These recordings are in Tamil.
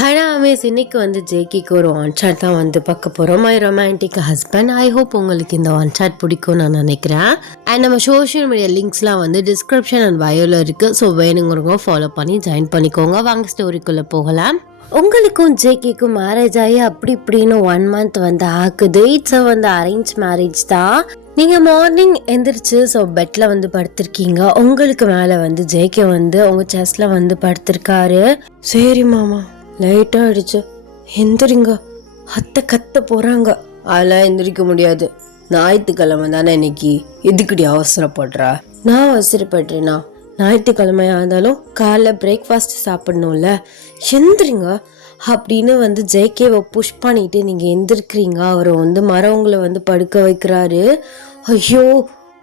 ஹலோ அமேஸ், இன்னைக்கு வந்து ஜேகிக்கு ஒரு ஒன் ஷாட் தான் வந்து பார்க்க போகிறோம். My romantic husband. I hope உங்களுக்கு இந்த ஒன் ஷாட் பிடிக்கும் நான் நினைக்கிறேன். அண்ட் நம்ம சோஷியல் மீடியா லிங்க்ஸ்லாம் வந்து டிஸ்கிரிப்ஷன் அண்ட் பயோவில் இருக்குது. ஸோ வேணுங்கிறவங்க ஃபாலோ பண்ணி ஜாயின் பண்ணிக்கோங்க. வாங்க ஸ்டோரிக்குள்ளே போகலாம். உங்களுக்கும் ஜேகிக்கும் மேரேஜ் ஆகி அப்படி இப்படின்னு 1 month வந்து ஆகுது. இட்ஸ் வந்து அரேஞ்ச் மேரேஜ் தான். நீங்கள் மார்னிங் எந்திரிச்சு ஸோ பெட்டில் வந்து படுத்திருக்கீங்க. உங்களுக்கு மேலே வந்து ஜேகே வந்து உங்கள் செஸ்டில் வந்து படுத்திருக்காரு. சரி மாமா, லைட்டாக ஆயிடுச்சு, எந்திரிங்க, அத்தை கத்த போகிறாங்க. அதெல்லாம் எந்திரிக்க முடியாது, ஞாயிற்றுக்கிழமை தானே இன்னைக்கு, எதுக்குடி அவசரப்படுறா? நான் அவசரப்படுறேன்னா, ஞாயிற்றுக்கிழமையாக இருந்தாலும் காலைல பிரேக்ஃபாஸ்ட் சாப்பிட்ணும்ல, எந்திரிங்க அப்படின்னு வந்து ஜேகேவை புஷ் பண்ணிட்டு நீங்கள் எந்திரிக்கிறீங்க. அவர் வந்து மரவங்களை வந்து படுக்க வைக்கிறாரு. ஐயோ,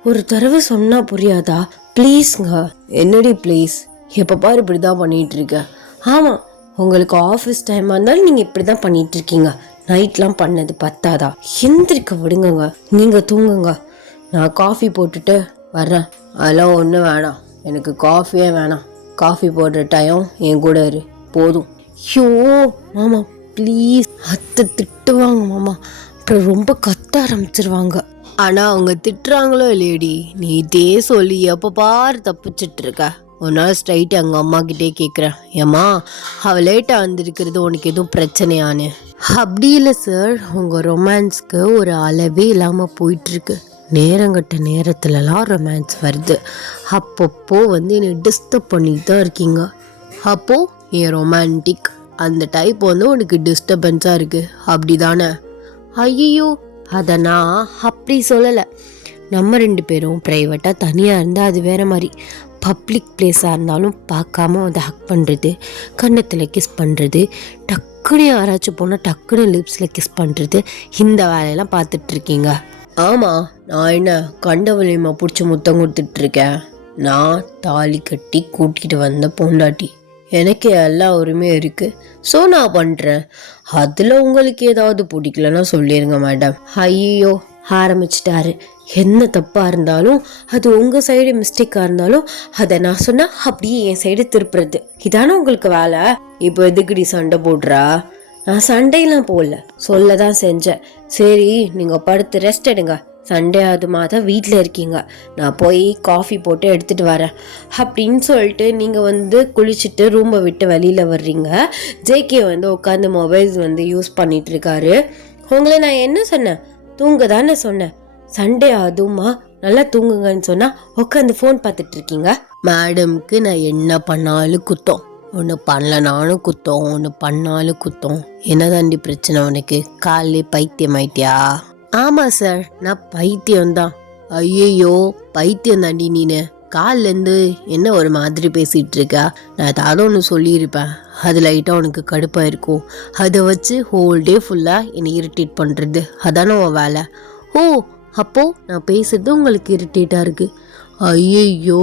ஒரு தடவை சொன்னால் புரியாதா? ப்ளீஸ்ங்க. என்னடி ப்ளீஸ், எப்போ பாரு இப்படி தான் பண்ணிகிட்டு இருக்க. ஆமாம், உங்களுக்கு ஆஃபீஸ் டைமாக இருந்தாலும் நீங்கள் இப்படி தான் பண்ணிகிட்டு இருக்கீங்க. நைட்லாம் பண்ணது பத்தாதா? எந்திரிக்க விடுங்கங்க, நீங்கள் தூங்குங்க, நான் காஃபி போட்டுட்டு வர்றேன். அதெல்லாம் ஒன்றும் வேணாம், எனக்கு காஃபியே வேணாம். காஃபி போடுற டைம் என் கூட இரு போதும். ஐயோ மாமா ப்ளீஸ், அத்தை திட்டுவாங்க மாமா, அப்புறம் ரொம்ப கத்த ஆரம்பிச்சிருவாங்க. ஆனால் அவங்க திட்டுறாங்களோ இல்லையடி, நீ இதே சொல்லி எப்போ பாரு தப்பிச்சிட்டு இருக்க. ஒரு நாள் ஸ்ட்ரைட்டு எங்கள் அம்மா கிட்டே கேட்குறேன், ஏம்மா அவள் லேட்டாக வந்திருக்கிறது உனக்கு எதுவும் பிரச்சனையானு? அப்படி இல்லை சார், உங்கள் ரொமான்ஸ்க்கு ஒரு அளவே இல்லாமல் போயிட்டுருக்கு. நேரங்கட்ட நேரத்துலலாம் ரொமான்ஸ் வருது. அப்பப்போ வந்து என்னை டிஸ்டர்ப் பண்ணிட்டு தான் இருக்கீங்க. அப்போது என் ரொமான்டிக் அந்த டைப் வந்து உனக்கு டிஸ்டர்பன்ஸாக இருக்குது அப்படி தானே? ஐயோ, அதை நான் அப்படி சொல்லலை. நம்ம 2 பேரும் ப்ரைவேட்டாக தனியாக இருந்தால் அது வேறு மாதிரி. பப்ளிக் பிளேஸாக இருந்தாலும் பார்க்காம வந்து ஹக் பண்ணுறது, கன்னத்தில் கிஸ் பண்ணுறது, டக்குன்னு யாராச்சும் போனால் டக்குன்னு லிப்ஸில் கிஸ் பண்ணுறது, இந்த வேலையெல்லாம் பார்த்துட்ருக்கீங்க. ஆமாம், நான் என்ன கண்டவளையமா பிடிச்சி முத்தம் கொடுத்துட்ருக்கேன்? நான் தாலி கட்டி கூட்டிகிட்டு வந்த பொண்டாட்டி, எனக்கு எல்லா உரிமையும் இருக்குது. ஸோ நான் பண்ணுறேன். அதில் உங்களுக்கு ஏதாவது பிடிக்கலன்னா சொல்லிடுங்க மேடம். ஐயோ, ஆரம்பிச்சிட்டாரு. என்ன தப்பாக இருந்தாலும் அது உங்கள் சைடு மிஸ்டேக்காக இருந்தாலும் அதை நான் சொன்னால் அப்படியே என் சைடு திருப்புறது, இதானே உங்களுக்கு வேலை? இப்போ எதுக்குடி சண்டை போடுறா? நான் சண்டையெல்லாம் போடல, சொல்ல தான் செஞ்சேன். சரி, நீங்கள் படுத்து ரெஸ்ட் எடுங்க. சண்டே அதுமா தான் வீட்டில் இருக்கீங்க, நான் போய் காஃபி போட்டு எடுத்துகிட்டு வரேன் அப்படின்னு சொல்லிட்டு நீங்கள் வந்து குளிச்சுட்டு ரூமை விட்டு வெளியில் வர்றீங்க. ஜேகே வந்து உட்காந்து மொபைல்ஸ் வந்து யூஸ் பண்ணிகிட்ருக்காரு. உங்களை நான் என்ன சொன்னேன்? தூங்க தானே சொன்னேன். சண்டே அதுமா நல்லா தூங்குங்கன்னு சொன்னால் உட்காந்து ஃபோன் பார்த்துட்ருக்கீங்க. மேடம்க்கு நான் என்ன பண்ணாலும் குத்தம், ஒன்று பண்ணலனாலும் குத்தம், ஒன்று பண்ணாலும் குத்தம். என்ன தாண்டி பிரச்சனை உனக்கு? காலையிலே பைத்தியம் ஆயிட்டியா? ஆமாம் சார், நான் பைத்தியம்தான். ஐயோ, பைத்தியம் தாண்டி நீனு. காலிலேருந்து என்ன ஒரு மாதிரி பேசிகிட்டு இருக்கா? நான் ஏதாவது ஒன்று சொல்லியிருப்பேன், அது லைட்டாக உனக்கு கடுப்பாக இருக்கும். அதை வச்சு ஹோல் டே ஃபுல்லாக என்னை இரிட்டேட் பண்ணுறது, அதானே உன் வேலை? ஓ, அப்போது நான் பேசுறது உங்களுக்கு இரிட்டேட்டாக இருக்குது. ஐயோ,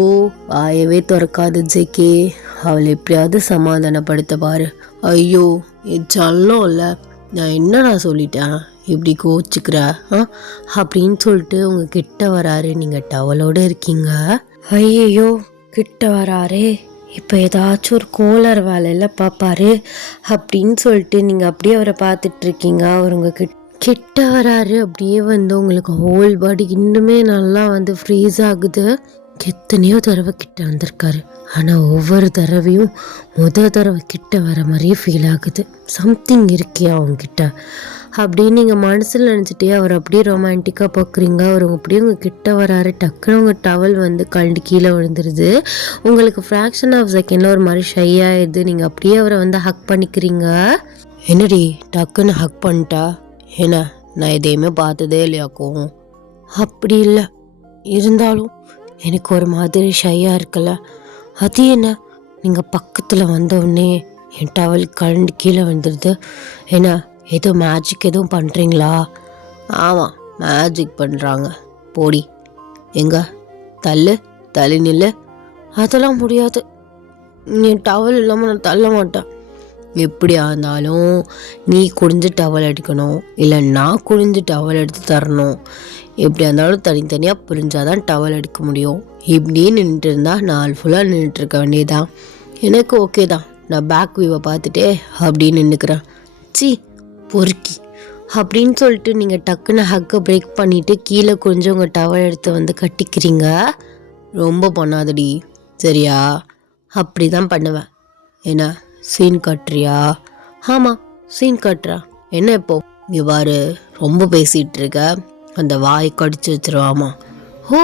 வாயவே திறக்காது ஜேகே, அவளை எப்படியாவது சமாதானப்படுத்த பாரு. ஐயோ, என் சல்லம் இல்லை, நான் என்ன சொல்லிட்டேன் இப்படி கோச்சிக்கிற அப்படின்னு சொல்லிட்டு உங்கள் கிட்ட வராரு. நீங்கள் டவலோடு இருக்கீங்க. ஐயோ, கிட்ட வராரே, இப்போ ஏதாச்சும் ஒரு கோளர் வேலையில் பார்ப்பாரு அப்படின்னு சொல்லிட்டு நீங்கள் அப்படியே அவரை பார்த்துட்ருக்கீங்க. அவர் உங்கள் கிட்ட வராரு. அப்படியே வந்து உங்களுக்கு ஹோல் பாடி இன்னுமே நல்லா வந்து ஃப்ரீஸ் ஆகுது. எத்தனையோ தடவை கிட்ட வந்திருக்காரு, ஆனால் ஒவ்வொரு தடவையும் தடவை கிட்ட வர மாதிரியே ஃபீல் ஆகுது. சம்திங் இருக்கே அவங்கக்கிட்ட அப்படின்னு நீங்கள் மனசில் நினச்சிட்டே அவர் அப்படியே ரொமான்டிக்காக பார்க்குறீங்க. அவர் அப்படியே உங்கள் கிட்ட வராரு. டக்குன்னு உங்கள் டவல் வந்து கழண்டு கீழே விழுந்துருது. உங்களுக்கு ஃப்ராக்ஷன் ஆஃப் செகண்டில் ஒரு மாதிரி ஷை ஆயிடுது. நீங்கள் அப்படியே அவரை வந்து ஹக் பண்ணிக்கிறீங்க. என்னடி டக்குன்னு ஹக் பண்ணிட்டா? ஏன்னா நான் எதையுமே பார்த்ததே இல்லையாக்கும்? அப்படி இல்லை, இருந்தாலும் எனக்கு ஒரு மாதிரி ஷையாக இருக்குல்ல. அது என்ன, நீங்கள் பக்கத்தில் வந்தோடனே என் டவல் கழண்டு கீழே வந்துடுது. ஏன்னா ஏதோ மேஜிக் எதுவும் பண்ணுறீங்களா? ஆமாம், மேஜிக் பண்ணுறாங்க. போடி, எங்க தள்ளி நில்லு. அதெல்லாம் முடியாது, என் டவல் இல்லாமல் நான் தள்ள மாட்டேன். எப்படியா இருந்தாலும் நீ குடிஞ்சு டவல் எடுக்கணும், இல்லை நான் குடிஞ்சு டவல் எடுத்து தரணும். எப்படியா இருந்தாலும் தனித்தனியாக புரிஞ்சாதான் டவல் எடுக்க முடியும். இப்படியே நின்றுட்டு இருந்தால் நாள் ஃபுல்லாக நின்றுட்டுருக்க வேண்டியதான். எனக்கு ஓகே தான், நான் பேக் வியூவை பார்த்துட்டே அப்படின்னு நின்றுக்கிறேன். சி பொறுக்கி அப்படின்னு சொல்லிட்டு நீங்கள் டக்குன்னு ஹக்கை பிரேக் பண்ணிவிட்டு கீழே கொஞ்சம் உங்கள் டவல் எடுத்து வந்து கட்டிக்கிறீங்க. ரொம்ப பண்ணாதடி சரியா? அப்படி தான் பண்ணுவேன். என்ன சீன் கட்டுறியா? ஆமாம் சீன் கட்டுறா. என்ன இப்போ இங்கே பாரு, ரொம்ப பேசிகிட்டு இருக்க, அந்த வாயை கடிச்சு வச்சிருவாமா. ஓ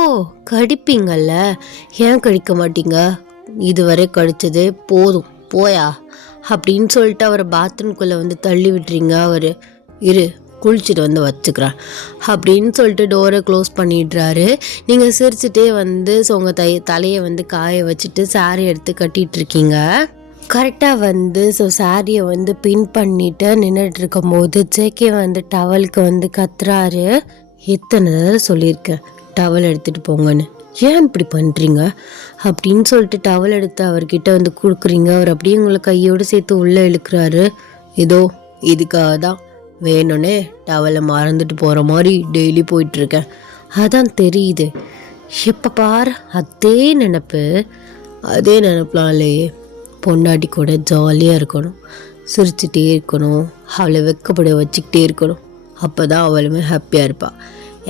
கடிப்பீங்கல்ல, ஏன் கடிக்க மாட்டீங்க? இதுவரை கடிச்சதே போதும் போயா அப்படின்னு சொல்லிட்டு அவரை பாத்ரூம்குள்ளே வந்து தள்ளி விட்டுறீங்க. அவர் இரு குளிச்சுட்டு வந்து வச்சுக்கிறேன் அப்படின்னு சொல்லிட்டு டோரை க்ளோஸ் பண்ணிடுறாரு. நீங்கள் சிரிச்சுட்டே வந்து உங்கள் தலையை வந்து காய வச்சுட்டு சாரி எடுத்து கட்டிகிட்ருக்கீங்க. கரெக்டாக வந்து சாரியை வந்து பின் பண்ணிவிட்டு நின்றுட்டு இருக்கும்போது ஜேகே வந்து டவலுக்கு வந்து கத்துறாரு. எத்தனை தடவை சொல்லியிருக்கேன் டவல் எடுத்துகிட்டு போங்கன்னு, ஏன் இப்படி பண்ணுறீங்க அப்படின்னு சொல்லிட்டு டவல் எடுத்து அவர்கிட்ட வந்து கொடுக்குறீங்க. அவர் அப்படியே உங்களை கையோடு சேர்த்து உள்ளே இழுக்கிறாரு. இதோ இதுக்காக தான் வேணும்னே டவலை மறந்துட்டு போகிற மாதிரி டெய்லி போயிட்டுருக்கேன். அதான் தெரியுது, எப்போ பாரு அதே நினப்புலாம் இல்லையே. பொண்டாட்டி கூட ஜாலியாக இருக்கணும், சிரிச்சுட்டே இருக்கணும், அவளை வெக்கப்பட வச்சுக்கிட்டே இருக்கணும். அப்போ தான் அவளுமே ஹாப்பியாக இருப்பாள்.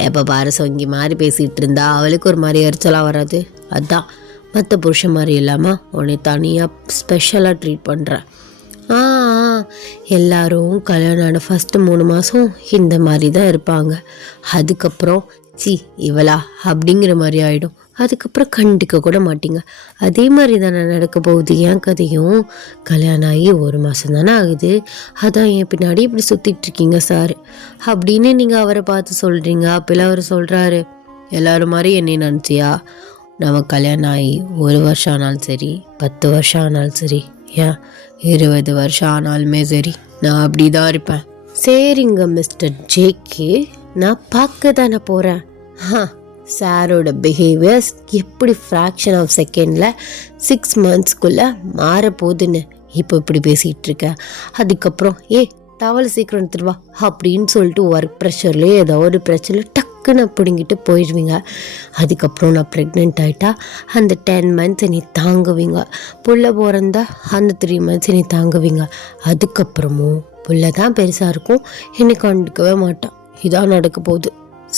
எப்போ பாரு சொங்கி மாதிரி பேசிகிட்டு இருந்தா அவளுக்கு ஒரு மாதிரி எரிச்சலாக வராது. அதுதான் மற்ற புருஷன் மாதிரி இல்லாமல் உன்னை தனியாக ஸ்பெஷலாக ட்ரீட் பண்ணுறேன். எல்லாரும் கல்யாணம் ஆன ஃபஸ்ட்டு 3 மாதம் இந்த மாதிரி தான் இருப்பாங்க. அதுக்கப்புறம் சி இவளா அப்படிங்கிற மாதிரி ஆகிடும். அதுக்கப்புறம் கண்டிக்க கூட மாட்டீங்க. அதே மாதிரி தானே நடக்க போகுது என் கதையும். கல்யாணம் ஆகி 1 மாதம் தானே ஆகுது, அதான் என் பின்னாடி இப்படி சுற்றிட்டுருக்கீங்க சார் அப்படின்னு நீங்கள் அவரை பார்த்து சொல்கிறீங்க. அப்போல்லாம் அவர் சொல்கிறாரு, எல்லோரும் மாதிரி என்னை நினச்சியா? நம்ம கல்யாணம் ஆகி 1 வருஷம் ஆனாலும் சரி, 10 வருஷம் ஆனாலும் சரி, ஏன் 20 வருஷம் ஆனாலுமே சரி, நான் அப்படி தான் இருப்பேன். சரிங்க மிஸ்டர் ஜேகே, நான் பார்க்க தானே போகிறேன். சாரோட பிஹேவியர்ஸ் எப்படி ஃப்ராக்ஷன் ஆஃப் செகண்டில் 6 மந்த்ஸ்க்குள்ளே மாறப்போகுதுன்னு இப்போ இப்படி பேசிகிட்டு இருக்கேன். அதுக்கப்புறம் டவல் சீக்கிரம் எடுத்துருவா அப்படின்னு சொல்லிட்டு ஒர்க் ப்ரெஷர்லேயே ஏதோ ஒரு பிரச்சனை டக்குன்னு பிடுங்கிட்டு போயிடுவீங்க. அதுக்கப்புறம் நான் ப்ரெக்னென்ட் ஆகிட்டா அந்த 10 மந்த்ஸ் நீ தாங்குவீங்க. புள்ள பிறந்தா அந்த 3 மந்த்ஸ் நீ தாங்குவீங்க. அதுக்கப்புறமும் புள்ள தான் பெருசாக இருக்கும், என்னை கண்டுக்கவே மாட்டான். இதான் நடக்க போகுது.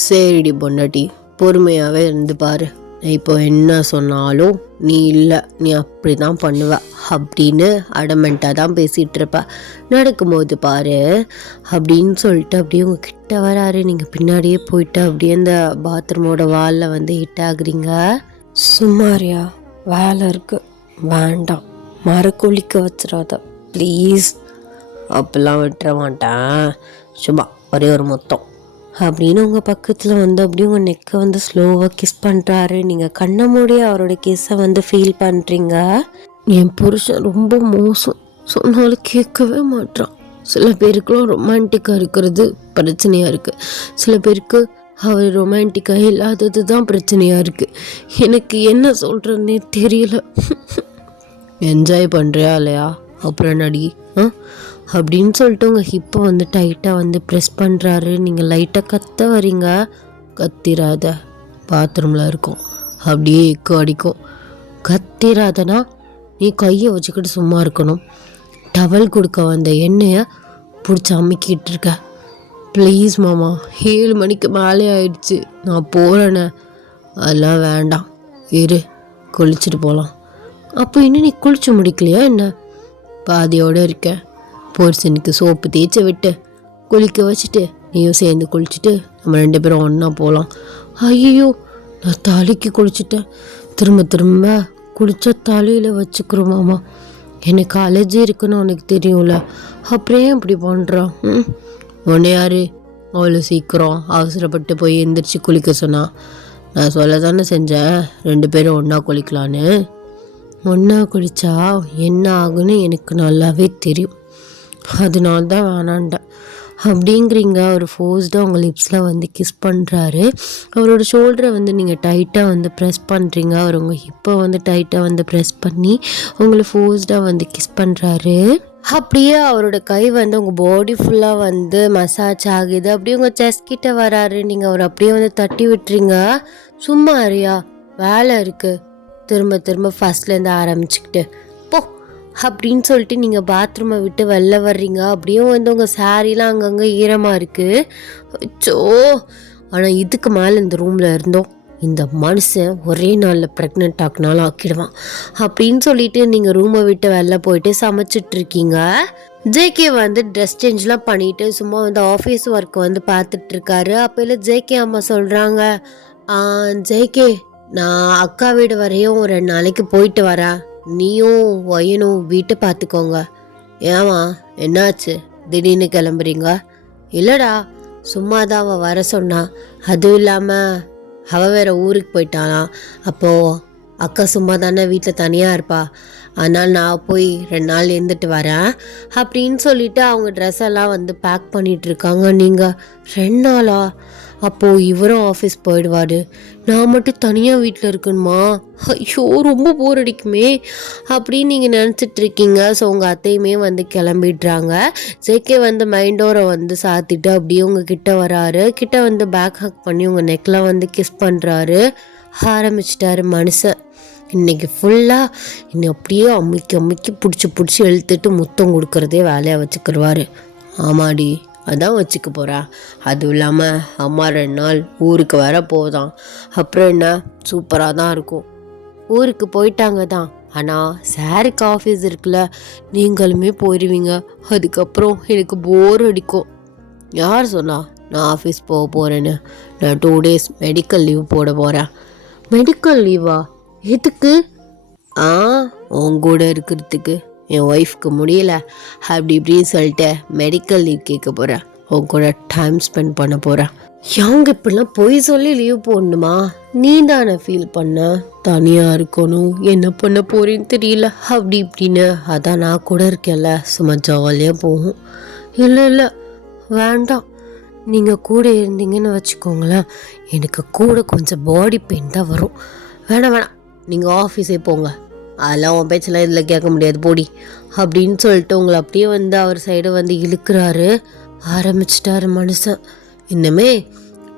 சரிடி பொண்டாட்டி, பொறுமையாகவே இருந்து பாரு. இப்போ என்ன சொன்னாலும் நீ இல்லை, நீ அப்படி தான் பண்ணுவ அப்படின்னு அடமெண்ட்டாக தான் பேசிகிட்டு இருப்ப. நடக்கும்போது பாரு அப்படின்னு சொல்லிட்டு அப்படியே உங்கள் கிட்ட வராரு. நீங்கள் பின்னாடியே போயிட்டு அப்படியே அந்த பாத்ரூமோட வாலில் வந்து ஹிட் ஆகுறீங்க. சும்மாரியா, வேலை இருக்குது, வேண்டாம், மரக்குளிக்க வச்சிடாத ப்ளீஸ். அப்பெல்லாம் விட்டுற மாட்டேன், சும்மா ஒரே ஒரு மொத்தம் அப்படின்னு உங்கள் பக்கத்தில் வந்து அப்படியே உங்கள் நெக்கை வந்து ஸ்லோவாக கிஸ் பண்ணுறாரு. நீங்கள் கண்ண மூடிய அவரோட கிஸ்ஸை வந்து ஃபீல் பண்ணுறீங்க. என் புருஷன் ரொம்ப மோசம், சொன்னாலும் கேட்கவே மாட்டான். சில பேருக்குலாம் ரொமான்டிக்காக இருக்கிறது பிரச்சனையாக இருக்குது, சில பேருக்கு அவர் ரொமான்டிக்காக இல்லாதது தான் பிரச்சனையாக இருக்குது. எனக்கு என்ன சொல்கிறேன்னே தெரியல. என்ஜாய் பண்ணுறியா இல்லையா? அப்புறம் நடி அப்படின்னு சொல்லிட்டு உங்கள் ஹிப்பை வந்து டைட்டாக வந்து ப்ரெஸ் பண்ணுறாரு. நீங்கள் லைட்டாக கத்த வரீங்க. கத்திராத, பாத்ரூமில் இருக்கும், அப்படியே எக்கோ அடிக்கும். கத்திராதனா நீ கையை வச்சுக்கிட்டு சும்மா இருக்கணும். டவல் கொடுக்க வந்த எண்ணெயை பிடிச்சி அமுக்கிட்டு இருக்க. ப்ளீஸ் மாமா, 7 மணிக்கு மேலே ஆயிடுச்சு, நான் போகிறேனே. அதெல்லாம் வேண்டாம், இரு குளிச்சுட்டு போகலாம். அப்போ இன்னும் நீ குளிச்சு முடிக்கலையா என்ன? பாதியோடு இருக்க. போர்சனுக்கு சோப்பு தேய்ச்சி விட்டு குளிக்க வச்சுட்டு நீயும் சேர்ந்து குளிச்சுட்டு நம்ம 2 பேரும் ஒன்றா போகலாம். ஐயோ, நான் தலைக்கு குளிச்சுட்டேன், திரும்ப திரும்ப குளிச்சா தலையில் வச்சுக்கிறோமாம்மா. எனக்கு அலர்ஜி இருக்குன்னு உனக்கு தெரியும்ல, அப்புறம் ஏன் இப்படி பண்ணுறான்? உன்னை யார் அவ்வளோ சீக்கிரம் அவசரப்பட்டு போய் எந்திரிச்சு குளிக்க சொன்னா? நான் சொல்ல தானே செஞ்சேன் 2 பேரும் ஒன்றா குளிக்கலான்னு. ஒன்றா குளித்தா என்ன ஆகுன்னு எனக்கு நல்லாவே தெரியும், அதனால தான் வேணாண்டேன் அப்படிங்கிறீங்க. அவர் ஃபோர்ஸ்டாக உங்கள் லிப்ஸில் வந்து கிஸ் பண்ணுறாரு. அவரோட ஷோல்டரை வந்து நீங்கள் டைட்டாக வந்து ப்ரெஸ் பண்ணுறீங்க. அவர் உங்கள் ஹிப்பை வந்து டைட்டாக வந்து ப்ரெஸ் பண்ணி உங்களை ஃபோர்ஸ்டாக வந்து கிஸ் பண்ணுறாரு. அப்படியே அவரோட கை வந்து உங்கள் பாடி ஃபுல்லாக வந்து மசாஜ் ஆகுது. அப்படியே உங்கள் செஸ்ட் கிட்ட வராரு. நீங்கள் அவர் அப்படியே வந்து தட்டி விட்டுறீங்க. சும்மா அறியா, வேலை இருக்குது, திரும்ப திரும்ப ஃபஸ்ட்லேருந்து ஆரம்பிச்சுக்கிட்டு போ அப்படின்னு சொல்லிட்டு நீங்கள் பாத்ரூமை விட்டு வெளில வர்றீங்க. அப்படியே வந்து உங்கள் சாரீலாம் அங்கங்கே ஈரமாக இருக்குது. அச்சோ! ஆனால் இதுக்கு மேலே இந்த ரூமில் இருந்தோம் இந்த மனுஷன் ஒரே நாளில் ப்ரெக்னென்ட் ஆக்கினாலும் ஆக்கிடுவான் அப்படின்னு சொல்லிட்டு நீங்கள் ரூமை விட்டு வெளில போயிட்டு சமைச்சிட்ருக்கீங்க. ஜேகே வந்து ட்ரெஸ் சேஞ்ச்லாம் பண்ணிட்டு சும்மா வந்து ஆஃபீஸ் ஒர்க் வந்து பார்த்துட்ருக்காரு. அப்போல ஜேகே அம்மா சொல்கிறாங்க, ஜேகே நான் அக்கா வீடு வரையும் ஒரு 2 நாளைக்கு போயிட்டு வரேன், நீயும் ஒயனும் வீட்டை பார்த்துக்கோங்க. ஏமா என்னாச்சு திடீர்னு கிளம்புறீங்க? இல்லைடா சும்மா தான் அவள் வர சொன்னா, அதுவும் இல்லாமல் அவள் வேற ஊருக்கு போயிட்டாளாம். அப்போது அக்கா சும்மா தானே வீட்டில் தனியாக இருப்பா, அதனால் நான் போய் 2 நாள் இருந்துட்டு வரேன் அப்படின்னு சொல்லிட்டு அவங்க ட்ரெஸ் எல்லாம் வந்து பேக் பண்ணிகிட்ருக்காங்க. நீங்கள் 2 நாளா? அப்போது இவரும் ஆஃபீஸ் போயிடுவார், நான் மட்டும் தனியாக வீட்டில் இருக்கணுமா? ஐயோ ரொம்ப போர் அடிக்குமே அப்படின்னு நீங்கள் நினச்சிட்ருக்கீங்க. ஸோ உங்கள் அத்தையுமே வந்து கிளம்பிடுறாங்க. ஜேகே வந்து மைண்டோரை வந்து சாத்திட்டு அப்படியே உங்கள் கிட்ட வராரு. கிட்ட வந்து பேக் ஹக் பண்ணி உங்கள் நெக்கில் வந்து கிஸ் பண்ணுறாரு. ஆரம்பிச்சிட்டாரு மனுஷன். இன்றைக்கி ஃபுல்லாக இன்னும் அப்படியே அம்மிக்கி அம்மிக்கி பிடிச்சி இழுத்துட்டு முத்தம் கொடுக்குறதே வேலையாக வச்சுக்கிடுவார். ஆமாடி அதான் வச்சுக்க போகிறேன். அதுவும் இல்லாமல் அம்மா 2 நாள் ஊருக்கு வர போதான். அப்புறம் என்ன சூப்பராக தான் இருக்கும். ஊருக்கு போயிட்டாங்க தான், ஆனால் சாருக்கு ஆஃபீஸ் இருக்குல்ல, நீங்களுமே போயிடுவீங்க. அதுக்கப்புறம் எனக்கு போர் அடிக்கும். யார் சொன்னா நான் ஆஃபீஸ் போக போகிறேன்னு? நான் 2 days மெடிக்கல் லீவ் போட போகிறேன். மெடிக்கல் லீவா? எதுக்கு? உங்கூட இருக்கிறதுக்கு. என் ஒய்ஃப்க்கு முடியல அப்படி இப்படின்னு சொல்லிட்டு மெடிக்கல் லீவ் கேட்க போகிறேன். உன் கூட டைம் ஸ்பெண்ட் பண்ண போகிறேன். யாங்க இப்படிலாம் பொய் சொல்லி லீவ் போடணுமா? நீ தானே ஃபீல் பண்ண தனியாக இருக்கணும், என்ன பண்ண போறேன்னு தெரியல அப்படி இப்படின்னு. அதான் நான் கூட இருக்கேன்ல, சும்மா ஜாலியாக போகும். இல்லை வேண்டாம், நீங்கள் கூட இருந்தீங்கன்னு வச்சுக்கோங்களேன், எனக்கு கூட கொஞ்சம் பாடி பெயின் தான் வரும். வேணாம் நீங்கள் ஆஃபீஸே போங்க, அதெல்லாம் உன் பேச்செல்லாம் இதில் கேட்க முடியாது போடி அப்படின்னு சொல்லிட்டு உங்களை அப்படியே வந்து அவர் சைடு வந்து இழுக்கிறாரு. ஆரம்பிச்சிட்டாரு மனுஷன். இன்னுமே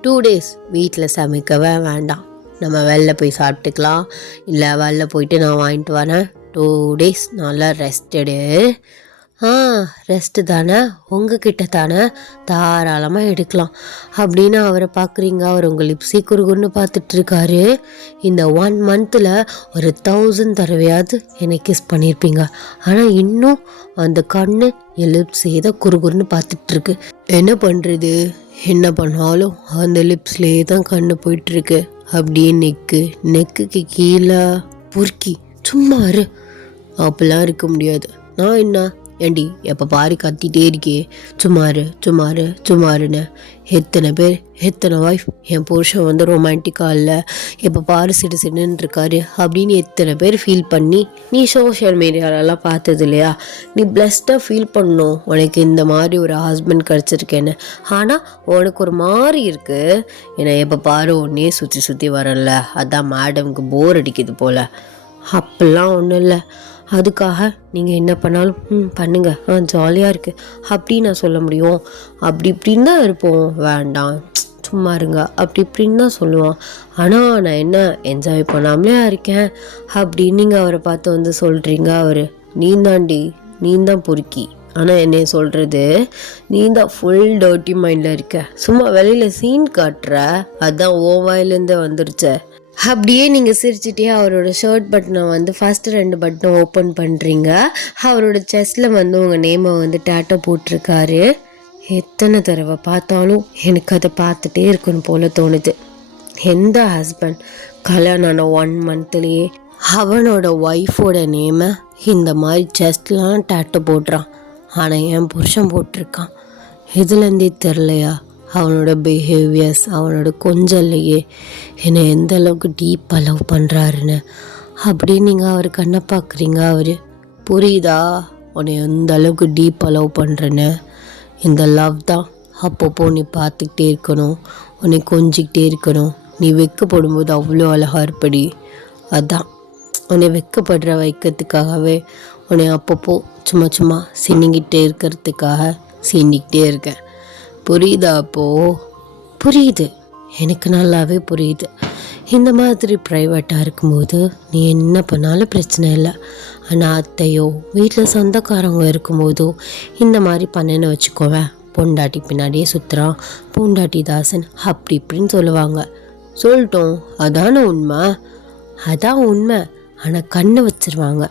2 days வீட்டில் சமைக்கவே வேண்டாம், நம்ம வெளில போய் சாப்பிட்டுக்கலாம், இல்லை வெளில போயிட்டு நான் வாங்கிட்டு வரேன். 2 days நல்லா ரெஸ்டடு. ரெஸ்ட்டு தானே, உங்ககிட்ட தானே, தாராளமாக எடுக்கலாம் அப்படின்னு அவரை பார்க்குறீங்க. அவர் உங்கள் லிப்ஸி குறுகுன்னு பார்த்துட்ருக்காரு. இந்த 1 monthல ஒரு 1000 தடவையாவது என்னை கிஸ் பண்ணியிருப்பீங்க, ஆனால் இன்னும் அந்த கண்ணு என் லிப்ஸே தான் குறுகுன்னு பார்த்துட்ருக்கு. என்ன பண்ணுறது, என்ன பண்ணாலும் அந்த லிப்ஸ்லேயே தான் கண்ணு போயிட்டுருக்கு. அப்படியே நெக்குக்கு கீழே பொறுக்கி சும்மா இரு. அப்பெல்லாம் இருக்க முடியாது. நான் என்ன ஏண்டி எப்போ பாரு கத்திட்டே இருக்கே, சும்மாருன்னு. எத்தனை பேர் எத்தனை ஒய்ஃப் என் புருஷன் வந்து ரொமான்டிக்காக இல்லை, எப்போ பாரு சிடுன்னு இருக்காரு அப்படின்னு எத்தனை பேர் ஃபீல் பண்ணி நீ சோஷியல் மீடியாலெல்லாம் பார்த்தது இல்லையா? நீ பிளஸ்டாக ஃபீல் பண்ணணும் உனக்கு இந்த மாதிரி ஒரு ஹஸ்பண்ட் கிடச்சிருக்கேன்னு. ஆனால் உனக்கு ஒரு மாதிரி இருக்குது, ஏன்னா எப்போ பாரு ஒன்றே சுற்றி வரல, அதான் மேடம்க்கு போர் அடிக்குது போல். அப்படிலாம் ஒன்றும் இல்லை, அதுக்காக நீங்கள் என்ன பண்ணாலும் பண்ணுங்க, ஜாலியாக இருக்குது அப்படின்னு நான் சொல்ல முடியும்? அப்படி இப்படின்னு தான் இருப்போம், வேண்டாம் சும்மா இருங்க அப்படி இப்படின்னு தான் சொல்லுவான். ஆனால் நான் என்ன என்ஜாய் பண்ணாமலே இருக்கேன் அப்படின்னு நீங்கள் அவரை பார்த்து வந்து சொல்கிறீங்க. அவர் நீ தான் பொறுக்கி, ஆனால் என்னை சொல்கிறது நீ தான் ஃபுல் டர்ட்டி மைண்டில் இருக்க, சும்மா வெளியில் சீன் காட்டுற, அதுதான் ஓ வாயிலேருந்து வந்துருச்ச. அப்படியே நீங்கள் சிரிச்சிட்டே அவரோட ஷர்ட் பட்டனை வந்து ஃபஸ்ட்டு 2 பட்டனை ஓப்பன் பண்ணுறீங்க. அவரோட செஸ்ட்டில் வந்து உங்கள் நேமை வந்து டேட்டோ போட்டிருக்காரு. எத்தனை தடவை பார்த்தாலும் எனக்கு அதை பார்த்துட்டே இருக்கணும் போல தோணுது. எந்த ஹஸ்பண்ட் கல்யாணம் ஆன 1 monthலேயே அவனோட ஒய்ஃபோட நேமை இந்த மாதிரி செஸ்ட்லாம் டேட்டோ போடுறான், ஆனால் என் புருஷன் போட்டிருக்கான். இதுலேருந்தே தெரிலையா அவனோட பிஹேவியர்ஸ், அவனோட கொஞ்சல்லையே என்னை எந்த அளவுக்கு டீப்பாக லவ் பண்ணுறாருன்னு அப்படின்னு நீங்கள் அவர் கண்ணை பார்க்குறீங்க. அவர் புரியுதா உன்னை எந்த அளவுக்கு டீப்பாக லவ் பண்ணுறேன்னு? இந்த லவ் தான் அப்பப்போ நீ பார்த்துக்கிட்டே இருக்கணும், உன்னை கொஞ்சிக்கிட்டே இருக்கணும். நீ வெட்கப்படும்போது அவ்வளோ அழகாக இருப்படி, அதான் உன்னை வெட்கப்படுற வைக்கிறதுக்காகவே உன்னை அப்பப்போ சும்மா சின்னிக்கிட்டே இருக்கிறதுக்காக சீண்டிக்கிட்டே இருக்கேன். புரியுதா? அப்போது புரியுது, எனக்கு நல்லாவே புரியுது. இந்த மாதிரி ப்ரைவேட்டாக இருக்கும்போது நீ என்ன பண்ணாலும் பிரச்சனை இல்லை. ஆனால் அத்தையோ வீட்டில் சொந்தக்காரங்க இருக்கும்போதோ இந்த மாதிரி பண்ணேன்னு வச்சுக்கோவேன், பொண்டாட்டி பின்னாடியே சுற்றுறான், பொண்டாட்டி தாசன் அப்படி இப்படின்னு சொல்லுவாங்க. சொல்லிட்டோம், அதான உண்மை. அதான் உண்மை. ஆனால் கண்ணை வச்சிருவாங்க.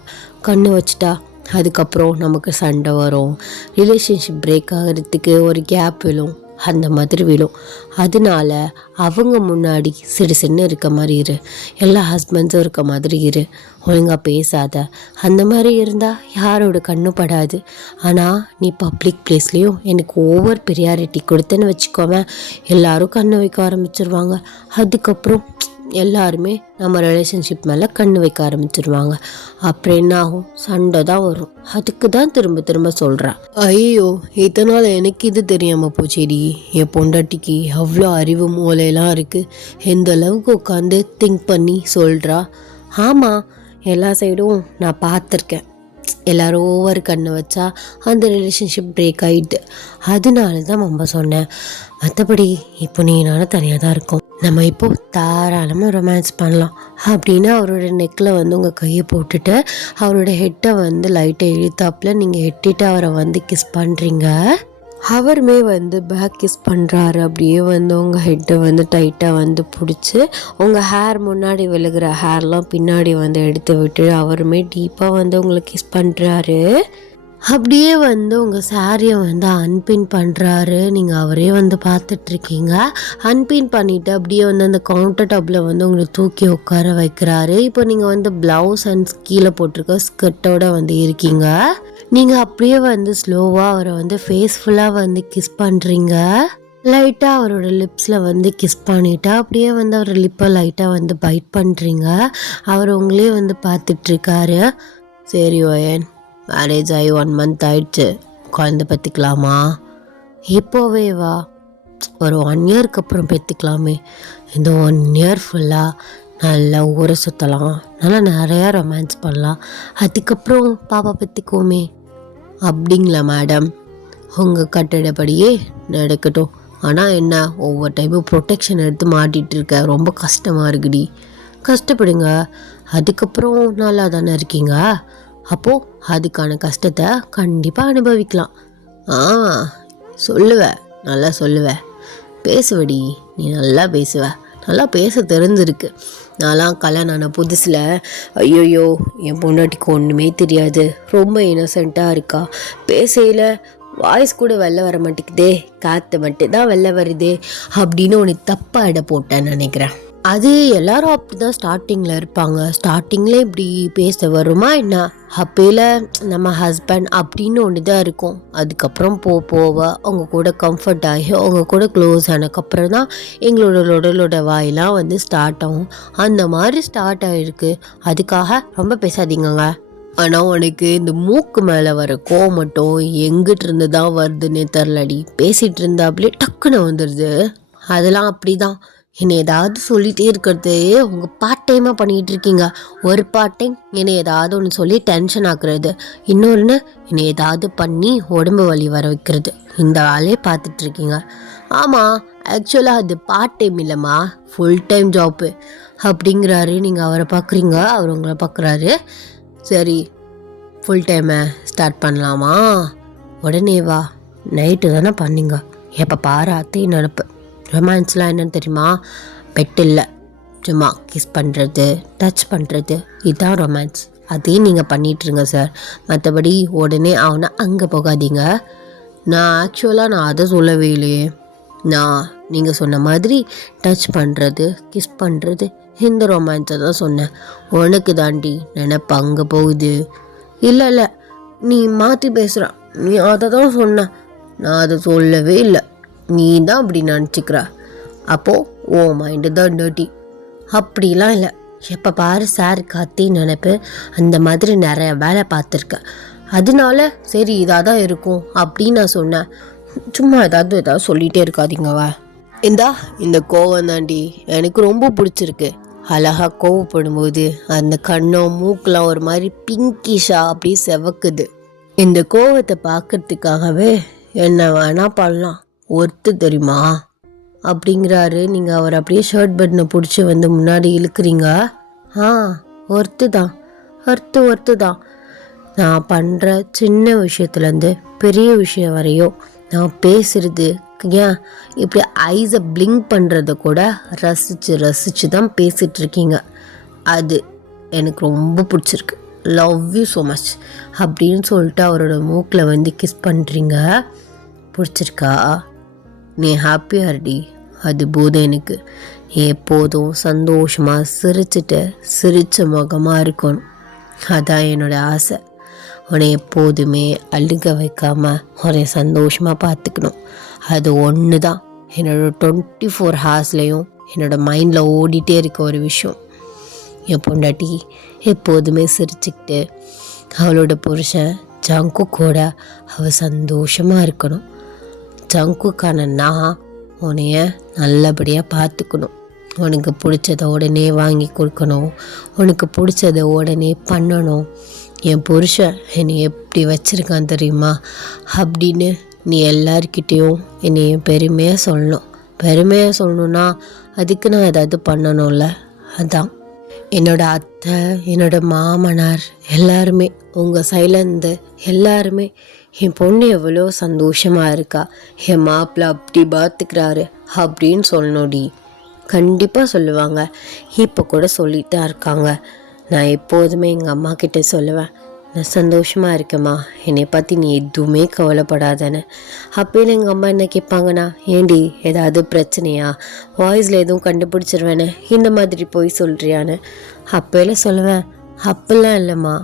கண்ணு வச்சுட்டா அதுக்கப்புறம் நமக்கு சண்டை வரும், ரிலேஷன்ஷிப் பிரேக் ஆகிறதுக்கு ஒரு கேப் விழும், அந்த மாதிரி விழும். அதனால அவங்க முன்னாடி சிடுசின்னு இருக்க மாதிரி இரு, எல்லா ஹஸ்பண்ட்ஸும் இருக்க மாதிரி இரு, ஒழுங்காக பேசாத. அந்த மாதிரி இருந்தால் யாரோட கண்ணும் படாது. ஆனால் நீ பப்ளிக் பிளேஸ்லேயும் எனக்கு ஓவர் ப்ரியாரிட்டி கொடுத்தேன்னு வச்சுக்கோவேன், எல்லாரும் கண்ணு வைக்க ஆரம்பிச்சிருவாங்க. அதுக்கப்புறம் எல்லாருமே நம்ம ரிலேஷன்ஷிப் மேலே கண்ணு வைக்க ஆரம்பிச்சிருவாங்க. அப்புறம் என்ன ஆகும்? சண்டை தான் வரும். அதுக்கு தான் திரும்ப திரும்ப சொல்கிறேன். ஐயோ, இதனால் எனக்கு இது தெரியாமல் போச்சேடி. என் பொண்டாட்டிக்கு அவ்வளோ அறிவு மூளையெல்லாம் இருக்குது, எந்த அளவுக்கு உட்காந்து திங்க் பண்ணி சொல்கிறா. ஆமாம், எல்லா சைடும் நான் பார்த்துருக்கேன். எல்லோரும் ஓவர் கண்ணை வச்சா அந்த ரிலேஷன்ஷிப் பிரேக் ஆகிட்டு. அதனால தான் நம்ம சொன்னேன். மற்றபடி இப்போ நீ நானும் தனியாக தான் இருக்கோம், நம்ம இப்போ தாராளமாக ரொமான்ஸ் பண்ணலாம் அப்படின்னு அவரோட நெக்கில் வந்து உங்கள் கையை போட்டுட்டு அவரோட ஹெட்டை வந்து லைட்டை இழுத்தாப்புல நீங்கள் எட்டிட்டு அவரை வந்து கிஸ் பண்ணுறீங்க. அவருமே வந்து பேக் கிஸ் பண்ணுறாரு. அப்படியே வந்து உங்கள் ஹெட்டை வந்து டைட்டாக வந்து பிடிச்சி உங்கள் ஹேர் முன்னாடி விழுகிற ஹேர்லாம் பின்னாடி வந்து எடுத்து விட்டு அவருமே டீப்பாக வந்து உங்களை கிஸ் பண்ணுறாரு. அப்படியே வந்து உங்கள் சாரியை வந்து அன்பின் பண்ணுறாரு. நீங்கள் அவரே வந்து பார்த்துட்ருக்கீங்க. அன்பின் பண்ணிவிட்டு அப்படியே வந்து அந்த கவுண்டர் டாப்பில் வந்து உங்களை தூக்கி உட்கார வைக்கிறாரு. இப்போ நீங்கள் வந்து ப்ளவுஸ் அண்ட் கீழே போட்டிருக்க ஸ்கர்ட்டோட வந்து இருக்கீங்க. நீங்கள் அப்படியே வந்து ஸ்லோவாக அவரை வந்து ஃபேஸ்ஃபுல்லாக வந்து கிஸ் பண்ணுறீங்க. லைட்டாக அவரோட லிப்ஸில் வந்து கிஸ் பண்ணிவிட்டு அப்படியே வந்து அவர் லிப்பை லைட்டாக வந்து பைட் பண்ணுறீங்க. அவர் உங்களே வந்து பார்த்துட்ருக்காரு. சரி ஓயன், மேரேஜ் ஆகி 1 month ஆயிடுச்சு, குழந்தை பெற்றுக்கலாமா? இப்போவே வா, ஒரு 1 yearக்கு அப்புறம் பெற்றுக்கலாமே. இந்த 1 year ஃபுல்லாக நல்லா ஊரை சுற்றலாம், நல்லா நிறையா ரொமான்ஸ் பண்ணலாம், அதுக்கப்புறம் பாப்பா பெற்றுக்குவோமே. அப்படிங்களா மேடம்? உங்கள் கட்டிடப்படியே நடக்கட்டும். ஆனால் என்ன, ஒவ்வொரு டைமும் ப்ரொடெக்ஷன் எடுத்து மாட்டிகிட்டு இருக்க, ரொம்ப கஷ்டமாக இருக்குடி. கஷ்டப்படுங்க, அதுக்கப்புறம் நல்லா தானே இருக்கீங்க, அப்போது அதுக்கான கஷ்டத்தை கண்டிப்பாக அனுபவிக்கலாம். சொல்லுவேன், நல்லா சொல்லுவேன், பேசுவடி, நீ நல்லா பேசுவ, நல்லா பேச தெரிஞ்சிருக்கு. நான்லாம் கல்யாணம் ஆன புதுசில் ஐயோயோ என் பொண்டாட்டிக்கு ஒன்றுமே தெரியாது, ரொம்ப இன்னசென்ட்டாக இருக்கா, பேசையில் வாய்ஸ் கூட வெளில வர மாட்டேங்குதே, காற்று மட்டும் தான் வெளில வருதே அப்படின்னு ஒன்று தப்பாக இட போட்டேன்னு நினைக்கிறேன். அது எல்லாரும் அப்படி தான் ஸ்டார்டிங்கில் இருப்பாங்க. ஸ்டார்டிங்கில் இப்படி பேச வருமா என்ன, அப்பையில் நம்ம ஹஸ்பண்ட் அப்படின்னு ஒன்று தான் இருக்கும். அதுக்கப்புறம் போக அவங்க கூட கம்ஃபர்ட் ஆகி அவங்க கூட க்ளோஸ் ஆனதுக்கப்புறம் தான் எங்களோட வாயெல்லாம் வந்து ஸ்டார்ட் ஆகும். அந்த மாதிரி ஸ்டார்ட் ஆகிருக்கு. அதுக்காக ரொம்ப பேசாதீங்கங்க. ஆனால் உனக்கு இந்த மூக்கு மேலே வர கோவம் மட்டும் எங்கிட்டு இருந்து தான் வருதுன்னு தெரிலடி. பேசிகிட்டு இருந்தாப்லேயே டக்குன்னு வந்துடுது. அதெல்லாம் அப்படி தான். என்னை ஏதாவது சொல்லிகிட்டே இருக்கிறது உங்கள் பார்ட் டைமாக பண்ணிகிட்டு இருக்கீங்க. ஒரு பார்ட் டைம் என்னை ஏதாவது ஒன்று சொல்லி டென்ஷன் ஆக்குறது, இன்னொன்று என்னை ஏதாவது பண்ணி உடம்பு வலி வர வைக்கிறது, இந்த வேலையை பார்த்துட்ருக்கீங்க. ஆமாம், ஆக்சுவலாக அது பார்ட் டைம் இல்லைம்மா, ஃபுல் டைம் ஜாப்பு அப்படிங்கிறாரு. நீங்கள் அவரை பார்க்குறீங்க, அவர் உங்களை பார்க்குறாரு. சரி, ஃபுல் டைமை ஸ்டார்ட் பண்ணலாமா? உடனே வா, நைட்டு தானே பண்ணிங்க, எப்போ பாரு அத்தை நடப்பு. ரொமான்ஸ்லாம் என்னன்னு தெரியுமா? பெட் இல்லை, சும்மா கிஸ் பண்ணுறது, டச் பண்ணுறது, இதுதான் ரொமான்ஸ். அதையும் நீங்கள் பண்ணிகிட்ருங்க சார். மற்றபடி உடனே அவனை அங்கே போகாதீங்க. நான் அதை சொல்லவே இல்லையே. நான் நீங்கள் சொன்ன மாதிரி டச் பண்ணுறது, கிஸ் பண்ணுறது, இந்த ரொமான்ஸை தான் சொன்னேன். உனக்கு தாண்டி நினைப்ப அங்கே போகுது. இல்லை, நீ மாற்றி பேசுகிறான், நீ அதை தான் சொன்ன, நான் அதை சொல்லவே இல்லை. நீ தான் அப்படி நினச்சிக்கிற, அப்போது ஓ மைண்டு தான் டர்ட்டி. அப்படிலாம் இல்லை, எப்போ பாரு சார் காத்தி நினைப்பு, அந்த மாதிரி நிறைய வேலை பார்த்துருக்கேன். அதனால சரி இதாக தான் இருக்கும் அப்படின்னு நான் சொன்னேன். சும்மா ஏதாவது சொல்லிகிட்டே இருக்காதீங்கவா. இந்த கோவம் தாண்டி எனக்கு ரொம்ப பிடிச்சிருக்கு. அழகாக கோவப்படும்போது அந்த கண்ணம் மூக்கெலாம் ஒரு மாதிரி பிங்கிஷாக அப்படி செவக்குது. இந்த கோவத்தை பார்க்கறதுக்காகவே என்ன வேணால் பண்ணலாம், ஒர்த்து தெரியுமா? அப்படிங்கிறாரு. நீங்கள் அவர் அப்படியே ஷர்ட் பட்டனை பிடிச்சி வந்து முன்னாடி இழுக்கிறீங்க. ஒர்த்து தான். நான் பண்ணுற சின்ன விஷயத்துலேருந்து பெரிய விஷயம் வரையும் நான் பேசுகிறது ஏன் இப்படி ஐஸை பிளிங்க் பண்ணுறத கூட ரசித்து தான் பேசிகிட்ருக்கீங்க. அது எனக்கு ரொம்ப பிடிச்சிருக்கு. லவ் யூ ஸோ மச் அப்படின்னு சொல்லிட்டு அவரோட மூக்கில் வந்து கிஸ் பண்ணுறீங்க. பிடிச்சிருக்கா? நீ ஹாப்பியாக இருடி, அது போதும் எனக்கு. எப்போதும் சந்தோஷமாக சிரித்த முகமாக இருக்கணும். அதான் என்னோடய ஆசை. உன்னை எப்போதுமே அழுக வைக்காமல் உன்னை சந்தோஷமாக பார்த்துக்கணும். அது ஒன்று தான் என்னோடய 24 ஹார்ஸ்லேயும் என்னோடய மைண்டில் ஓடிட்டே இருக்க ஒரு விஷயம். என் பொண்டாட்டி எப்போதுமே சிரிச்சுக்கிட்டு அவளோட புருஷன் ஜங்கு கூட அவள் சந்தோஷமாக இருக்கணும். ஜங்குக்கான நான் உன்னைய நல்லபடியாக பார்த்துக்கணும். உனக்கு பிடிச்சத உடனே வாங்கி கொடுக்கணும். உனக்கு பிடிச்சத உடனே பண்ணணும். என் புருஷன் என்னை எப்படி வச்சுருக்கான் தெரியுமா அப்படின்னு நீ எல்லார்கிட்டேயும் என்னை பெருமையாக சொல்லணும்னா அதுக்கு நான் ஏதாவது பண்ணணும்ல. அதான் என்னோடய அத்தை, என்னோடய மாமனார் எல்லாருமே உங்கள் சைலேருந்து எல்லாருமே என் பொண்ணு எவ்வளோ சந்தோஷமாக இருக்கா, என் மாப்பிள்ளை அப்படி பார்த்துக்கிறாரு அப்படின்னு சொல்லணும்டி. கண்டிப்பாக சொல்லுவாங்க. இப்போ கூட சொல்லிட்டு தான் இருக்காங்க. நான் எப்போதுமே எங்கள் அம்மா கிட்டே சொல்லுவேன், நான் சந்தோஷமாக இருக்கேம்மா, என்னை பற்றி நீ எதுவுமே கவலைப்படாதானே. அப்போன்னு எங்கள் அம்மா என்ன கேட்பாங்கண்ணா, ஏண்டி ஏதாவது பிரச்சனையா, வாய்ஸில் எதுவும் கண்டுபிடிச்சிருவேன்னு இந்த மாதிரி போய் சொல்கிறியான்னு. அப்போலாம் சொல்லுவேன், அப்பெல்லாம் இல்லைம்மா,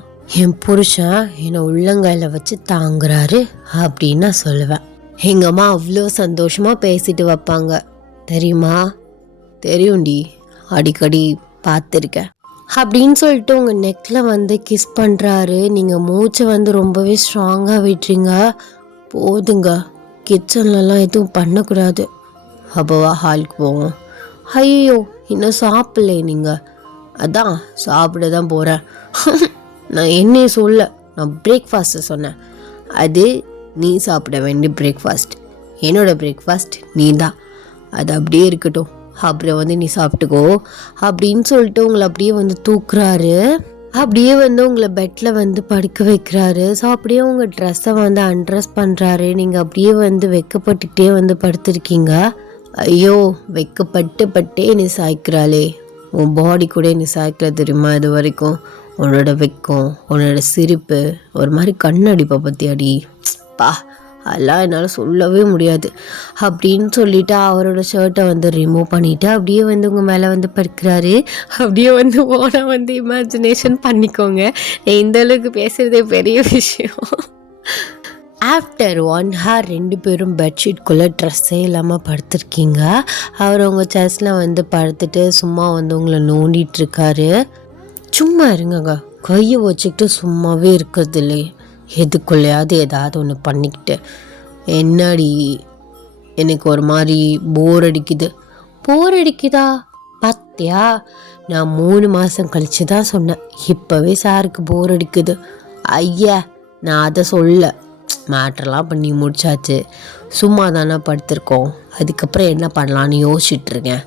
என் புருஷன் என்னை உள்ளங்கையில் வச்சு தாங்குறாரு அப்படின்னு நான் சொல்லுவேன். எங்கள் அம்மா அவ்வளோ சந்தோஷமாக பேசிட்டு வைப்பாங்க தெரியுமா. தெரியும்டி, அடிக்கடி பார்த்துருக்கேன் அப்படின்னு சொல்லிட்டு உங்கள் நெக்கில் வந்து கிஸ் பண்ணுறாரு. நீங்கள் மூச்சை வந்து ரொம்பவே ஸ்ட்ராங்காக விட்டுறீங்க. போதுங்க, கிச்சன்லலாம் எதுவும் பண்ணக்கூடாது. அப்போவா ஹாலுக்கு போவோம். ஐயோ இன்னும் சாப்பிடல நீங்கள். அதான் சாப்பிட தான் போகிறேன். நான் என்னையே சொல்ல, நான் பிரேக்ஃபாஸ்ட்டு சொன்னேன். அது நீ சாப்பிட வேண்டிய பிரேக்ஃபாஸ்ட். என்னோடய பிரேக்ஃபாஸ்ட் நீ தான். அது அப்படியே இருக்கட்டும், அப்புறம் வந்து நீ சாப்பிட்டுக்கோ அப்படின்னு சொல்லிட்டு உங்களை அப்படியே வந்து தூக்குறாரு. அப்படியே வந்து உங்களை பெட்டில் வந்து படுக்க வைக்கிறாரு. ஸோ அப்படியே உங்கள் ட்ரெஸ்ஸை வந்து அன்ட்ரெஸ் பண்ணுறாரு. நீங்கள் அப்படியே வந்து வெக்கப்பட்டுக்கிட்டே வந்து படுத்திருக்கீங்க. ஐயோ வெக்கப்பட்டே நீ சாய்க்கிறாளே, உன் பாடி கூட நீ சாய்க்கல தெரியுமா. இது வரைக்கும் உன்னோட வெக்கம், உன்னோட சிரிப்பு, ஒரு மாதிரி கண்ணடிப்பை பற்றி அடி பா, அதெல்லாம் என்னால் சொல்லவே முடியாது அப்படின்னு சொல்லிவிட்டு அவரோட ஷர்ட்டை வந்து ரிமூவ் பண்ணிவிட்டு அப்படியே வந்து உங்கள் மேலே வந்து படுக்கிறாரு. அப்படியே வந்து ஓனால் வந்து இமேஜினேஷன் பண்ணிக்கோங்க. இந்த அளவுக்கு பேசுகிறதே பெரிய விஷயம். ஆஃப்டர் 1 hour 2 பேரும் பெட்ஷீட்குள்ளே ட்ரெஸ்ஸே இல்லாமல் படுத்துருக்கீங்க. அவர் உங்கள் செஸ்டில் வந்து படுத்துட்டு சும்மா வந்து உங்களை நோண்டிகிட்ருக்காரு. சும்மா இருங்கங்க, கையை வச்சுக்கிட்டு சும்மாவே இருக்கிறது இல்லையே, எதுக்குள்ளையாவது ஏதாவது ஒன்று பண்ணிக்கிட்டு. என்னடி எனக்கு ஒரு மாதிரி போர் அடிக்குதா பார்த்தியா, நான் 3 மாதம் கழித்து தான் சொன்னேன், இப்போவே சாருக்கு போர் அடிக்குது. ஐயா நான் அதை சொல்ல, மேட்ரெலாம் பண்ணி முடிச்சாச்சு, சும்மா தானே படுத்திருக்கோம், அதுக்கப்புறம் என்ன பண்ணலான்னு யோசிச்சுட்ருக்கேன்.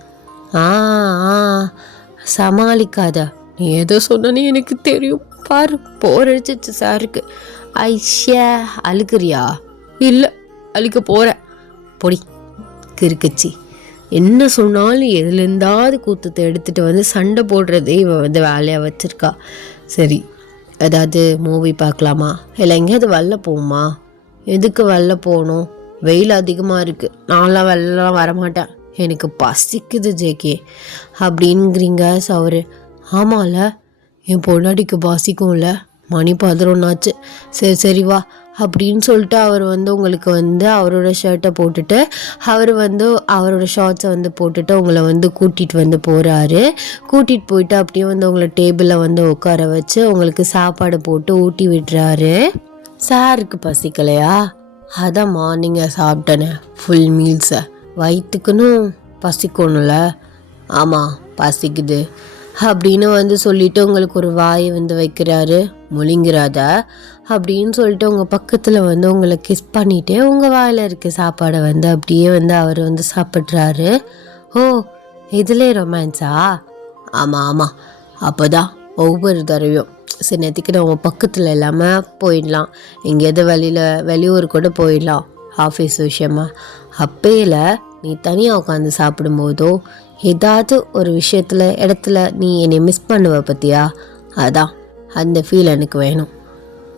சமாளிக்காத, நீ எதோ சொன்னே எனக்கு தெரியும் பாரு, போர் அடிச்சிச்சு சாருக்கு. ஐஷா அழுக்கிறியா? இல்லை அழுக்க போகிறேன். பொடி கிறுக்குச்சி, என்ன சொன்னாலும் எதுலேருந்தாவது கூத்தத்தை எடுத்துகிட்டு வந்து சண்டை போடுறதே இவன் வந்து வேலையாக வச்சுருக்கா. சரி ஏதாவது மூவி பார்க்கலாமா, இல்லை எங்கேயாவது வெளில போகுமா? எதுக்கு வெளில போகணும், வெயில் அதிகமாக இருக்குது, நான்லாம் வெளிலலாம் வரமாட்டேன், எனக்கு பசிக்குது ஜேகே அப்படிங்கிறீங்க. அவரு ஆமாம்ல, என் பொண்டாட்டிக்கு பசிக்கும்ல, மணி 11 ஆச்சு, சரி வா அப்படின்னு சொல்லிட்டு அவர் வந்து உங்களுக்கு வந்து அவரோட ஷர்ட்டை போட்டுட்டு அவர் வந்து அவரோட ஷார்ட்ஸை வந்து போட்டுட்டு உங்களை வந்து கூட்டிகிட்டு வந்து போகிறாரு. கூட்டிகிட்டு போயிட்டு அப்படியே வந்து உங்களை டேபிளில் வந்து உட்கார வச்சு உங்களுக்கு சாப்பாடு போட்டு ஊட்டி விடுறாரு. சாருக்கு பசிக்கலையா? அதான் மார்னிங்கை சாப்பிட்டேனே ஃபுல் மீல்ஸை, வயிற்றுக்குன்னு பசிக்கணும்ல. ஆமாம் பசிக்குது அப்படின்னு வந்து சொல்லிவிட்டு உங்களுக்கு ஒரு வாயை வந்து வைக்கிறாரு. முழுங்கிறாத அப்படின்னு சொல்லிட்டு உங்கள் பக்கத்தில் வந்து உங்களை கிஸ் பண்ணிவிட்டு உங்கள் வாயில் இருக்க சாப்பாடை வந்து அப்படியே வந்து அவர் வந்து சாப்பிட்றாரு. ஓ, இதிலே ரொமான்ஸா? ஆமாம் ஆமாம், அப்போ தான் ஒவ்வொரு தடவையும் சில நேரத்துக்கு நம்ம பக்கத்தில் இல்லாமல் போயிடலாம், எங்கேயாவது வெளியூர் கூட போயிடலாம் ஆஃபீஸ் விஷயமா. அப்பையில் நீ தனியாக உட்காந்து சாப்பிடும்போதோ ஏதாவது ஒரு இடத்துல நீ என்னை மிஸ் பண்ணுவ பற்றியா, அதான் அந்த ஃபீல் எனக்கு வேணும்.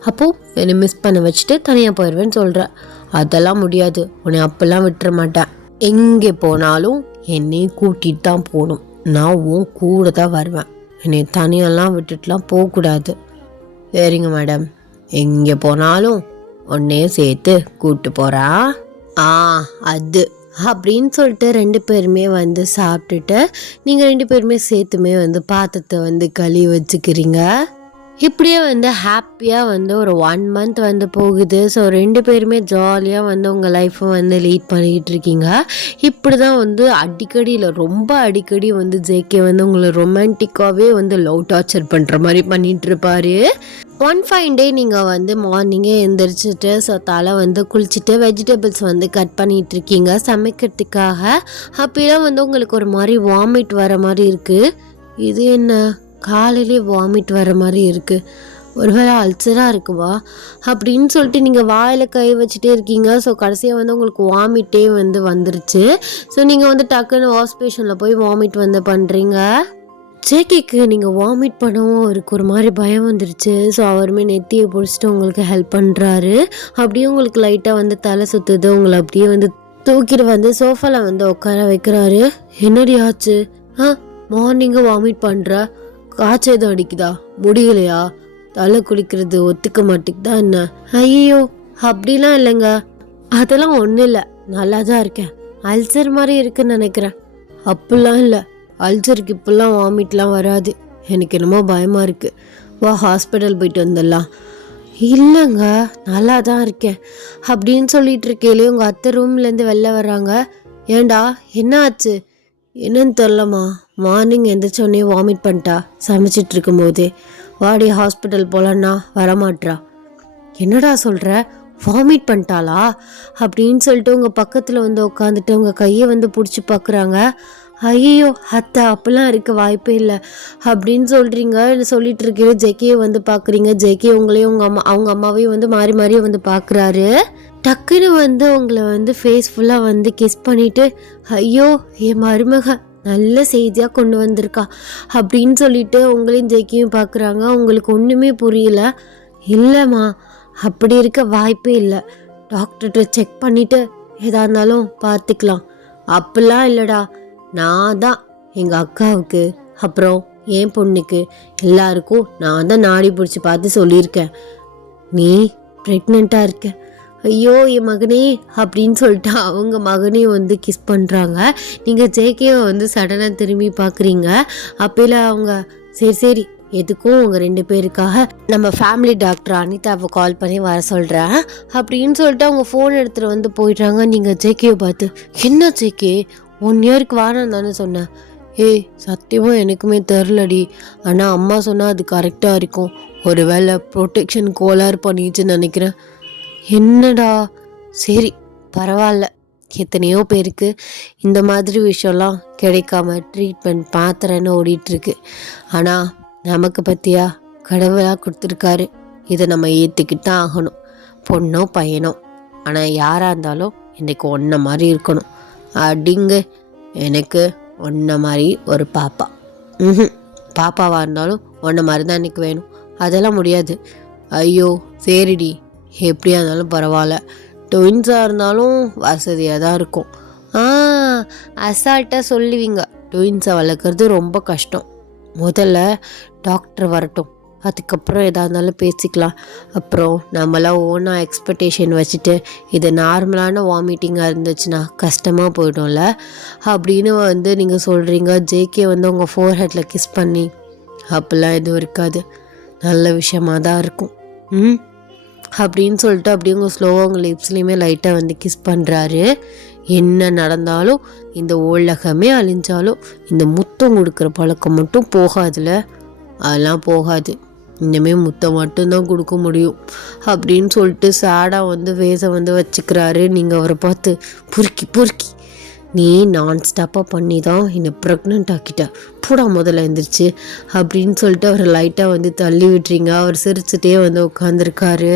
அப்போது என்னை மிஸ் பண்ண வச்சுட்டு தனியாக போயிடுவேன்னு சொல்கிற. அதெல்லாம் முடியாது, உன்னை அப்பெல்லாம் விட்டுற மாட்டேன். எங்கே போனாலும் என்னையும் கூட்டிகிட்டு தான் போகணும், நான் உன் கூட தான் வருவேன், என்னை தனியெல்லாம் விட்டுட்டுலாம் போகக்கூடாது. சரிங்க மேடம், எங்கே போனாலும் உன்னையும் சேர்த்து கூப்பிட்டு போகிறா. அது அப்படின்னு சொல்லிட்டு 2 பேருமே வந்து சாப்பிட்டுட்டு நீங்கள் 2 பேருமே சேர்த்துமே வந்து பாத்திரத்தை வந்து கழுவி வச்சுக்கிறீங்க. இப்படியே வந்து ஹாப்பியாக வந்து ஒரு 1 மந்த் வந்து போகுது. ஸோ 2 பேருமே ஜாலியாக வந்து உங்கள் லைஃப்பை வந்து லீட் பண்ணிக்கிட்டு இருக்கீங்க. இப்படி தான் வந்து ரொம்ப அடிக்கடி வந்து ஜேகே வந்து உங்களை ரொமான்டிக்காகவே வந்து லவ் டார்ச்சர் பண்ணுற மாதிரி பண்ணிகிட்டு இருப்பார். ஒன் ஃபைன் டே நீங்கள் வந்து மார்னிங்கே எழுந்திரிச்சிட்டு ஸோ தலை வந்து குளிச்சுட்டு வெஜிடபிள்ஸ் வந்து கட் பண்ணிகிட்டு இருக்கீங்க சமைக்கிறதுக்காக. அப்போலாம் வந்து உங்களுக்கு ஒரு மாதிரி வாமிட் வர மாதிரி இருக்குது. இது என்ன, காலையிலே வாமிட் வர மாதிரி இருக்குது, ஒருவேளை அல்சராக இருக்குவா அப்படின்னு சொல்லிட்டு நீங்கள் வாயில் கை வச்சுட்டே இருக்கீங்க. ஸோ கடைசியாக வந்து உங்களுக்கு வாமிட்டே வந்து வந்துருச்சு. ஸோ நீங்கள் வந்து டக்குன்னு ஹாஸ்பிட்டலில் போய் வாமிட் வந்து பண்ணுறீங்க. ஜேகேக்கு நீங்கள் வாமிட் பண்ணவும் அவருக்கு ஒரு மாதிரி பயம் வந்துருச்சு. ஸோ அவருமே நெத்தியை பிடிச்சிட்டு உங்களுக்கு ஹெல்ப் பண்ணுறாரு. அப்படியே உங்களுக்கு லைட்டாக வந்து தலை சுற்றுது, உங்களை அப்படியே வந்து தூக்கிட்டு வந்து சோஃபாவில் வந்து உட்கார வைக்கிறாரு. என்னடி ஆச்சு? மார்னிங்கு வாமிட் பண்ணுற, காய்ச்சல் எதுவும் அடிக்குதா, முடியலையா, தலை குளிக்கிறது ஒத்துக்க மாட்டேங்குதா என்ன? ஐயோ அப்படிலாம் இல்லைங்க, அதெல்லாம் ஒன்றும் இல்லை, நல்லா தான் இருக்கேன். அல்சர் மாதிரி இருக்குன்னு நினைக்கிறேன். அப்படிலாம் இல்லை, அல்சருக்கு இப்பெல்லாம் வாமிட்லாம் வராது, எனக்கு என்னமோ பயமாக இருக்குது, வா ஹாஸ்பிட்டல் போயிட்டு வந்துடலாம். இல்லைங்க நல்லா தான் இருக்கேன் அப்படின்னு சொல்லிட்டு இருக்கேலே உங்கள் அத்தை ரூம்லேருந்து வெளில வர்றாங்க. ஏண்டா என்ன ஆச்சு? என்னன்னு தெரிலம்மா, மார்னிங் எந்திரிச்சோடனே வாமிட் பண்ணிட்டா சமைச்சிட்டு இருக்கும் போதே. வாடி ஹாஸ்பிட்டல் போகலான்னா வரமாட்றா. என்னடா சொல்கிற, வாமிட் பண்ணிட்டாளா அப்படின்னு சொல்லிட்டு உங்கள் பக்கத்தில் வந்து உட்காந்துட்டு உங்கள் கையை வந்து பிடிச்சி பார்க்குறாங்க. ஐயோ அத்தை அப்பெல்லாம் இருக்க வாய்ப்பே இல்லை அப்படின்னு சொல்கிறீங்க. சொல்லிட்டு இருக்கே ஜேகேயை வந்து பார்க்குறீங்க. ஜேகே உங்களையும் அவங்க அம்மாவையும் வந்து மாறி மாறி வந்து பார்க்குறாரு. டக்குன்னு வந்து உங்களை வந்து ஃபேஸ் ஃபுல்லாக வந்து கிஸ் பண்ணிவிட்டு, ஐயோ என் மருமக நல்ல செய்தியாக கொண்டு வந்திருக்கா அப்படின்னு சொல்லிட்டு உங்களையும் ஜேகேயும் பார்க்குறாங்க. உங்களுக்கு ஒன்றுமே புரியல. இல்லைம்மா அப்படி இருக்க வாய்ப்பே இல்லை, டாக்டர்கிட்ட செக் பண்ணிவிட்டு எதா இருந்தாலும் பார்த்துக்கலாம். அப்படிலாம் இல்லைடா, நான் தான் எங்கள் அக்காவுக்கு அப்புறம் என் பொண்ணுக்கு எல்லாருக்கும் நான் தான் நாடி பிடிச்சி பார்த்து சொல்லியிருக்கேன், நீ ப்ரெக்னெண்ட்டாக இருக்க. ஐயோ என் மகனே அப்படின்னு சொல்லிட்டு அவங்க மகனையும் வந்து கிஸ் பண்ணுறாங்க. நீங்கள் ஜேகேவை வந்து சடனாக திரும்பி பார்க்குறீங்க. அப்போல அவங்க சரி எதுக்கும் உங்கள் 2 பேருக்காக நம்ம ஃபேமிலி டாக்டர் அனிதாவை கால் பண்ணி வர சொல்கிறேன் அப்படின்னு சொல்லிட்டு அவங்க ஃபோன் எடுத்துகிட்டு வந்து போயிடுறாங்க. நீங்கள் ஜேகேவை பார்த்து, என்ன ஜேகே 1 இயருக்கு வாரம் தானே சொன்னேன். ஏய் சத்தியமாக எனக்குமே தெரிலடி, ஆனால் அம்மா சொன்னால் அது கரெக்டாக இருக்கும், ஒரு வேளை ப்ரொடெக்ஷன் கோளாறு பண்ணிச்சுன்னு நினைக்கிறேன். என்னடா, சரி பரவாயில்ல, எத்தனையோ பேருக்கு இந்த மாதிரி விஷயம்லாம் கிடைக்காம ட்ரீட்மெண்ட் மாத்திரன்னு ஓடிட்டுருக்கு, ஆனால் நமக்கு பற்றியா கடவுளாக கொடுத்துருக்காரு, இதை நம்ம ஏற்றுக்கிட்டு தான் ஆகணும். பொண்ணோ பையனோ, ஆனால் யாராக இருந்தாலும் இன்றைக்கு ஒன்றை மாதிரி இருக்கணும். அப்படிங்க எனக்கு ஒன்றை மாதிரி ஒரு பாப்பா, பாப்பாவாக இருந்தாலும் ஒன்றை மாதிரி தான் எனக்கு வேணும். அதெல்லாம் முடியாது. ஐயோ சரிடி, எப்படியா இருந்தாலும் பரவாயில்ல, ட்வின்ஸாக இருந்தாலும் வசதியாக தான் இருக்கும். அசால்ட்டாக சொல்லுவீங்க, ட்வின்ஸை வளர்க்குறது ரொம்ப கஷ்டம். முதல்ல டாக்டர் வரட்டும், அதுக்கப்புறம் எதாக இருந்தாலும் பேசிக்கலாம். அப்புறம் நம்மளாம் ஓனாக எக்ஸ்பெக்டேஷன் வச்சுட்டு இது நார்மலான வாமிட்டிங்காக இருந்துச்சுன்னா கஷ்டமாக போய்டும்ல அப்படின்னு வந்து நீங்கள் சொல்கிறீங்க. ஜேகே வந்து உங்கள் ஃபோர்ஹெட்டில் கிஸ் பண்ணி, அப்படிலாம் எதுவும் இருக்காது, நல்ல விஷயமாக தான் இருக்கும் அப்படின்னு சொல்லிட்டு அப்படியே உங்கள் ஸ்லோவாக உங்கள் லிப்ஸ்லேயுமே லைட்டாக வந்து கிஸ் பண்ணுறாரு. என்ன நடந்தாலும் இந்த உலகமே அழிஞ்சாலும் இந்த முத்தம் கொடுக்குற பழக்கம் மட்டும் போகாதுல, அதெல்லாம் போகாது. இனிமேல் முத்தம் மட்டும்தான் கொடுக்க முடியும் அப்படின்னு சொல்லிட்டு சேடாக வந்து வேஸை வந்து வச்சுக்கிறாரு. நீங்கள் அவரை பார்த்து பொறுக்கி நீ நான் ஸ்டாப்பாக பண்ணி தான் என்னை ப்ரெக்னென்ட் ஆக்கிட்ட, பூடா முதல்ல எழுந்திரிச்சு அப்படின்னு சொல்லிட்டு அவரை லைட்டாக வந்து தள்ளி விட்டுறீங்க. அவர் சிரிச்சுட்டே வந்து உட்காந்துருக்காரு.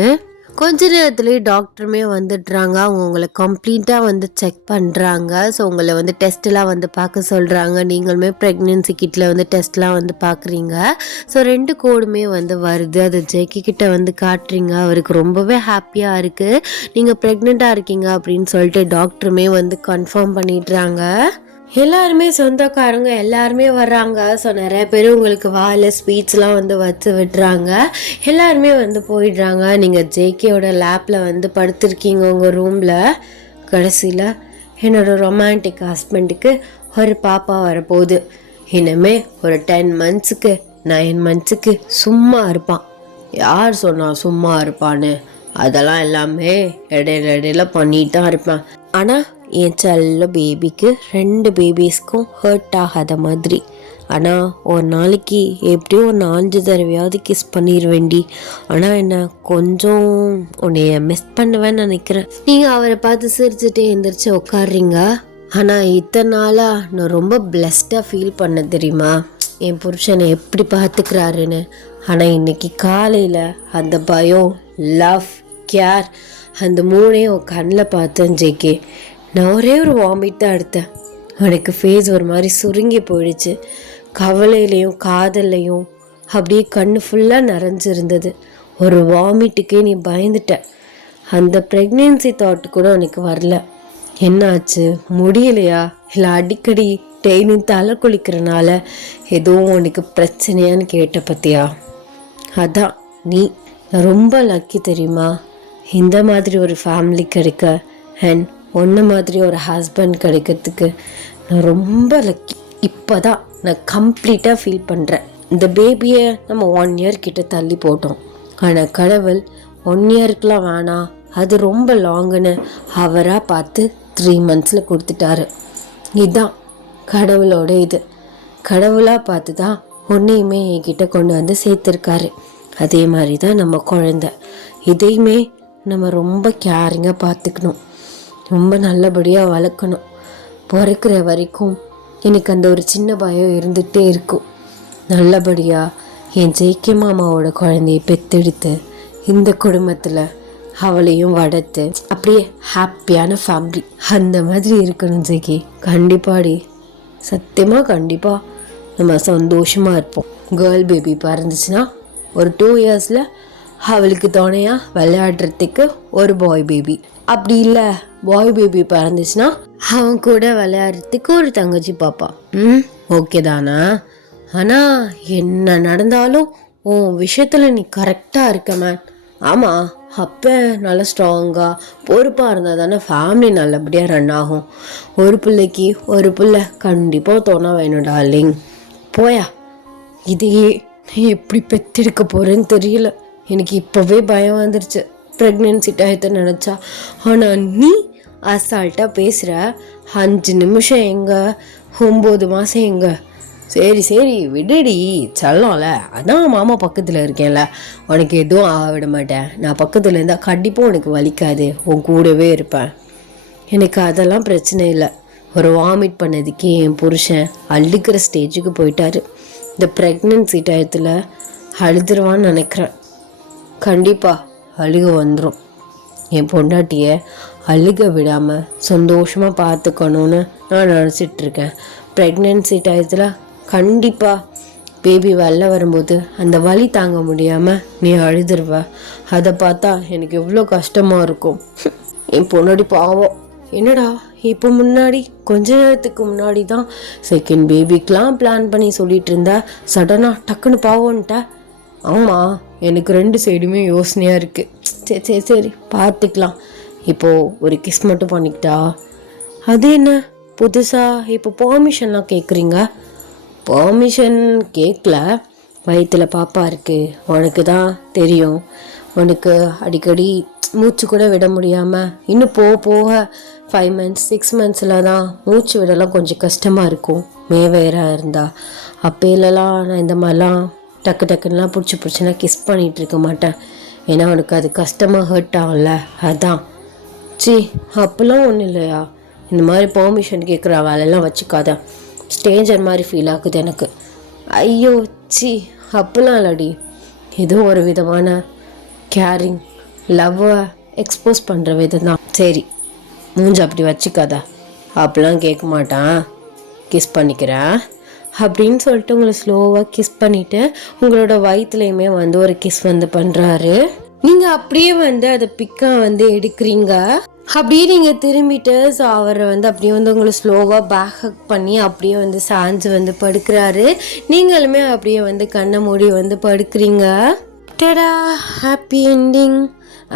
கொஞ்ச நேரத்துலேயே டாக்டருமே வந்துடுறாங்க. அவங்க உங்களை கம்ப்ளீட்டாக வந்து செக் பண்ணுறாங்க. ஸோ உங்களை வந்து டெஸ்ட்டெலாம் வந்து பார்க்க சொல்கிறாங்க. நீங்களுமே ப்ரெக்னென்சி கிட்டில் வந்து டெஸ்ட்லாம் வந்து பார்க்குறீங்க. ஸோ 2 கோடுமே வந்து வருது. அது ஜேகே கிட்ட வந்து காட்டுறீங்க. அவருக்கு ரொம்பவே ஹாப்பியாக இருக்குது. நீங்கள் ப்ரெக்னெண்ட்டாக இருக்கீங்க அப்படின்னு சொல்லிட்டு டாக்டருமே வந்து கன்ஃபார்ம் பண்ணிடுறாங்க. எல்லாருமே சொந்தக்காரங்க எல்லாருமே வர்றாங்க. ஸோ நிறைய பேர் உங்களுக்கு வாயில் ஸ்வீட்ஸ்லாம் வந்து வச்சு விடுறாங்க. எல்லாருமே வந்து போயிடுறாங்க. நீங்கள் ஜேகேயோட லேப்பில் வந்து படுத்திருக்கீங்க உங்கள் ரூமில். கடைசியில் என்னோடய ரொமான்டிக் ஹஸ்பண்டுக்கு ஒரு பாப்பா வரப்போகுது. இனிமே ஒரு 10 மந்த்ஸுக்கு 9 மந்த்ஸுக்கு சும்மா இருப்பான். யார் சொன்னால் சும்மா இருப்பான்னு? அதெல்லாம் எல்லாமே இடையில பண்ணிட்டு தான் இருப்பேன். ஆனால் என் செல்ல பேபிக்கு 2 பேபிஸ்க்கும் ஹர்ட் ஆகாத மாதிரி. ஆனால் ஒரு நாளைக்கு எப்படியும் ஒரு 4 தடவையாவது கிஸ் பண்ணிடுவேண்டி. ஆனால் என்ன கொஞ்சம் உன்னைய மிஸ் பண்ணுவேன்னு நினைக்கிறேன். நீங்கள் அவரை பார்த்து சிரிச்சுட்டே எந்திரிச்சு உட்காடுறீங்க. ஆனால் இத்தனை நாளாக நான் ரொம்ப பிளெஸ்டாக ஃபீல் பண்ண தெரியுமா, என் புருஷனை எப்படி பார்த்துக்கிறாருன்னு. ஆனால் இன்னைக்கு காலையில் அந்த பயம், லவ், கேர் அந்த 3ஐயும் கண்ணில் பார்த்தேன் ஜேகே. நான் ஒரே ஒரு வாமிட் தான் எடுத்தேன். எனக்கு ஃபேஸ் ஒரு மாதிரி சுருங்கி போயிடுச்சு. கவலையிலையும் காதல்லையும் அப்படியே கண்ணு ஃபுல்லாக நிறைஞ்சிருந்தது. ஒரு வாமிட்டுக்கே நீ பயந்துட்ட. அந்த ப்ரெக்னென்சி தாட்டு கூட உனக்கு வரல. என்னாச்சு, முடியலையா? இல்லை அடிக்கடி டெய்லி தலை குளிக்கிறனால எதுவும் உனக்கு பிரச்சனையான்னு கேட்ட பற்றியா? அதான் நீ ரொம்ப லக்கி தெரியுமா, இந்த மாதிரி ஒரு ஃபேமிலி கிடைக்க. அண்ட் ஒன்று மாதிரி ஒரு ஹஸ்பண்ட் கிடைக்கிறதுக்கு நான் ரொம்ப லக்கி. இப்போ தான் நான் கம்ப்ளீட்டாக ஃபீல் பண்ணுறேன். இந்த பேபியை நம்ம 1 இயர் கிட்ட தள்ளி போட்டோம். ஆனால் கடவுள் 1 இயருக்குலாம் வேணாம், அது ரொம்ப லாங்குன்னு அவராக பார்த்து 3 மந்த்ஸில் கொடுத்துட்டாரு. இதுதான் கடவுளோட இது. கடவுளாக பார்த்து தான் ஒன்றையுமே என்கிட்ட கொண்டு வந்து சேர்த்துருக்காரு. அதே மாதிரி தான் நம்ம குழந்தை. இதையுமே நம்ம ரொம்ப கேரிங்காக பார்த்துக்கணும், ரொம்ப நல்லபடியாக வளர்க்கணும். பிறக்கிற வரைக்கும் எனக்கு அந்த ஒரு சின்ன பயம் இருந்துகிட்டே இருக்கும். நல்லபடியாக என் ஜேகே மாமாவோட குழந்தையை பெற்றெடுத்து இந்த குடும்பத்தில் அவளையும் வளர்த்து அப்படியே ஹாப்பியான ஃபேமிலி அந்த மாதிரி இருக்கணும் ஜேகே. கண்டிப்பாடி, சத்தியமாக கண்டிப்பாக நம்ம சந்தோஷமாக இருப்போம். கேர்ள் பேபி பிறந்துச்சுன்னா ஒரு 2 இயர்ஸில் அவளுக்கு துணையாக விளையாடுறதுக்கு ஒரு பாய் பேபி, அப்படி இல்லை பாய் பேபி பிறந்துச்சுன்னா அவன் கூட விளையாடுறதுக்கு ஒரு தங்கச்சி பாப்பா. ஓகே தானா? ஆனால் என்ன நடந்தாலும் உன் விஷயத்தில் நீ கரெக்டாக இருக்க மேன். ஆமாம், அப்போ நல்லா ஸ்ட்ராங்காக பொறுப்பாக இருந்தால் தானே ஃபேமிலி நல்லபடியாக ரன் ஆகும். ஒரு பிள்ளைக்கு ஒரு பிள்ளை கண்டிப்பாக தோணா வேணும் டார்லிங். போயா, இதையே நீ எப்படி பெற்றெடுக்க போகிறேன்னு தெரியல. எனக்கு இப்போவே பயம் வந்துருச்சு ப்ரெக்னென்சி டயத்தை நினச்சா. ஆனால் நீ அசால்ட்டாக பேசுகிற. 5 நிமிஷம் எங்கே, 9 மாதம் எங்கே? சரி விடுடி செல்லம்ல, அதான் மாமா பக்கத்தில் இருக்கேன்ல, உனக்கு எதுவும் ஆக விட மாட்டேன். நான் பக்கத்தில் இருந்தால் கண்டிப்பாக உனக்கு வலிக்காது, உன் கூடவே இருப்பேன். எனக்கு அதெல்லாம் பிரச்சனை இல்லை. ஒரு வாமிட் பண்ணதுக்கே என் புருஷன் அழுகிற ஸ்டேஜுக்கு போயிட்டாரு. இந்த ப்ரெக்னென்சி டயத்தில் அழுதுருவான்னு நினைக்கிறேன். கண்டிப்பாக அழுக வந்துடும். என் பொண்டாட்டியை அழுக விடாமல் சந்தோஷமாக பார்த்துக்கணுன்னு நான் நினச்சிட்ருக்கேன். ப்ரெக்னென்சி டயத்தில் கண்டிப்பாக பேபி வெளில வரும்போது அந்த வலி தாங்க முடியாமல் நீ அழுதுருவ. அதை பார்த்தா எனக்கு எவ்வளோ கஷ்டமாக இருக்கும். என் பொண்டாட்டி பாவம். என்னடா இப்போ கொஞ்ச நேரத்துக்கு முன்னாடி தான் செகண்ட் பேபிக்கெலாம் பிளான் பண்ணி சொல்லிட்டு இருந்தா, சடனாக டக்குன்னு பாவோன்ட்ட. ஆமாம், எனக்கு 2 சைடுமே யோசனையாக இருக்குது. சரி பார்த்துக்கலாம். இப்போது ஒரு கிஸ் மட்டும் பண்ணிக்கிட்டா. அது என்ன புதுசாக இப்போ பெர்மிஷன்லாம் கேட்குறீங்க? பெர்மிஷன் கேட்கல, வயிற்றில் பாப்பா இருக்குது, உனக்கு தான் தெரியும். உனக்கு அடிக்கடி மூச்சு கூட விட முடியாமல் இன்னும் போக 5 மந்த்ஸ் 6 மந்த்ஸில் தான் மூச்சு விடலாம் கொஞ்சம் கஷ்டமாக இருக்கும் மேவேராக இருந்தால். அப்போலலாம் நான் இந்த மாதிரிலாம் டக்கு டக்குன்னெலாம் பிடிச்சினா கிஸ் பண்ணிகிட்டு இருக்க மாட்டேன். ஏன்னா உனக்கு அது கஷ்டமாக ஹர்ட் ஆகும்ல, அதான். சி அப்போல்லாம் ஒன்றும் இல்லையா, இந்த மாதிரி பெர்மிஷன் கேட்குற வேலையெல்லாம் வச்சுக்காத, ஸ்டேஞ்சர் மாதிரி ஃபீல் ஆகுது எனக்கு. ஐயோ சி அப்போல்லாம் இல்லடி, ஏதோ ஒரு விதமான கேரிங் லவ்வை எக்ஸ்போஸ் பண்ணுற விதம் தான். சரி மூஞ்சி அப்படி வச்சுக்காத, அப்போல்லாம் கேட்க மாட்டான், கிஸ் பண்ணிக்கிறேன் அப்படின்னு சொல்லிட்டு உங்களை ஸ்லோவாக கிஸ் பண்ணிவிட்டு உங்களோட வயிற்றுலையுமே வந்து ஒரு கிஸ் வந்து பண்ணுறாரு. நீங்கள் அப்படியே வந்து அதை பிக்காக வந்து எடுக்கிறீங்க. அப்படியே நீங்கள் திரும்பிட்டு ஸோ அவரை வந்து அப்படியே வந்து உங்களை ஸ்லோவாக பேக் ஹக் பண்ணி அப்படியே வந்து சாஞ்சு வந்து படுக்கிறாரு. நீங்களுமே அப்படியே வந்து கண்ணை மூடி வந்து படுக்கிறீங்க. டடா, happy ending.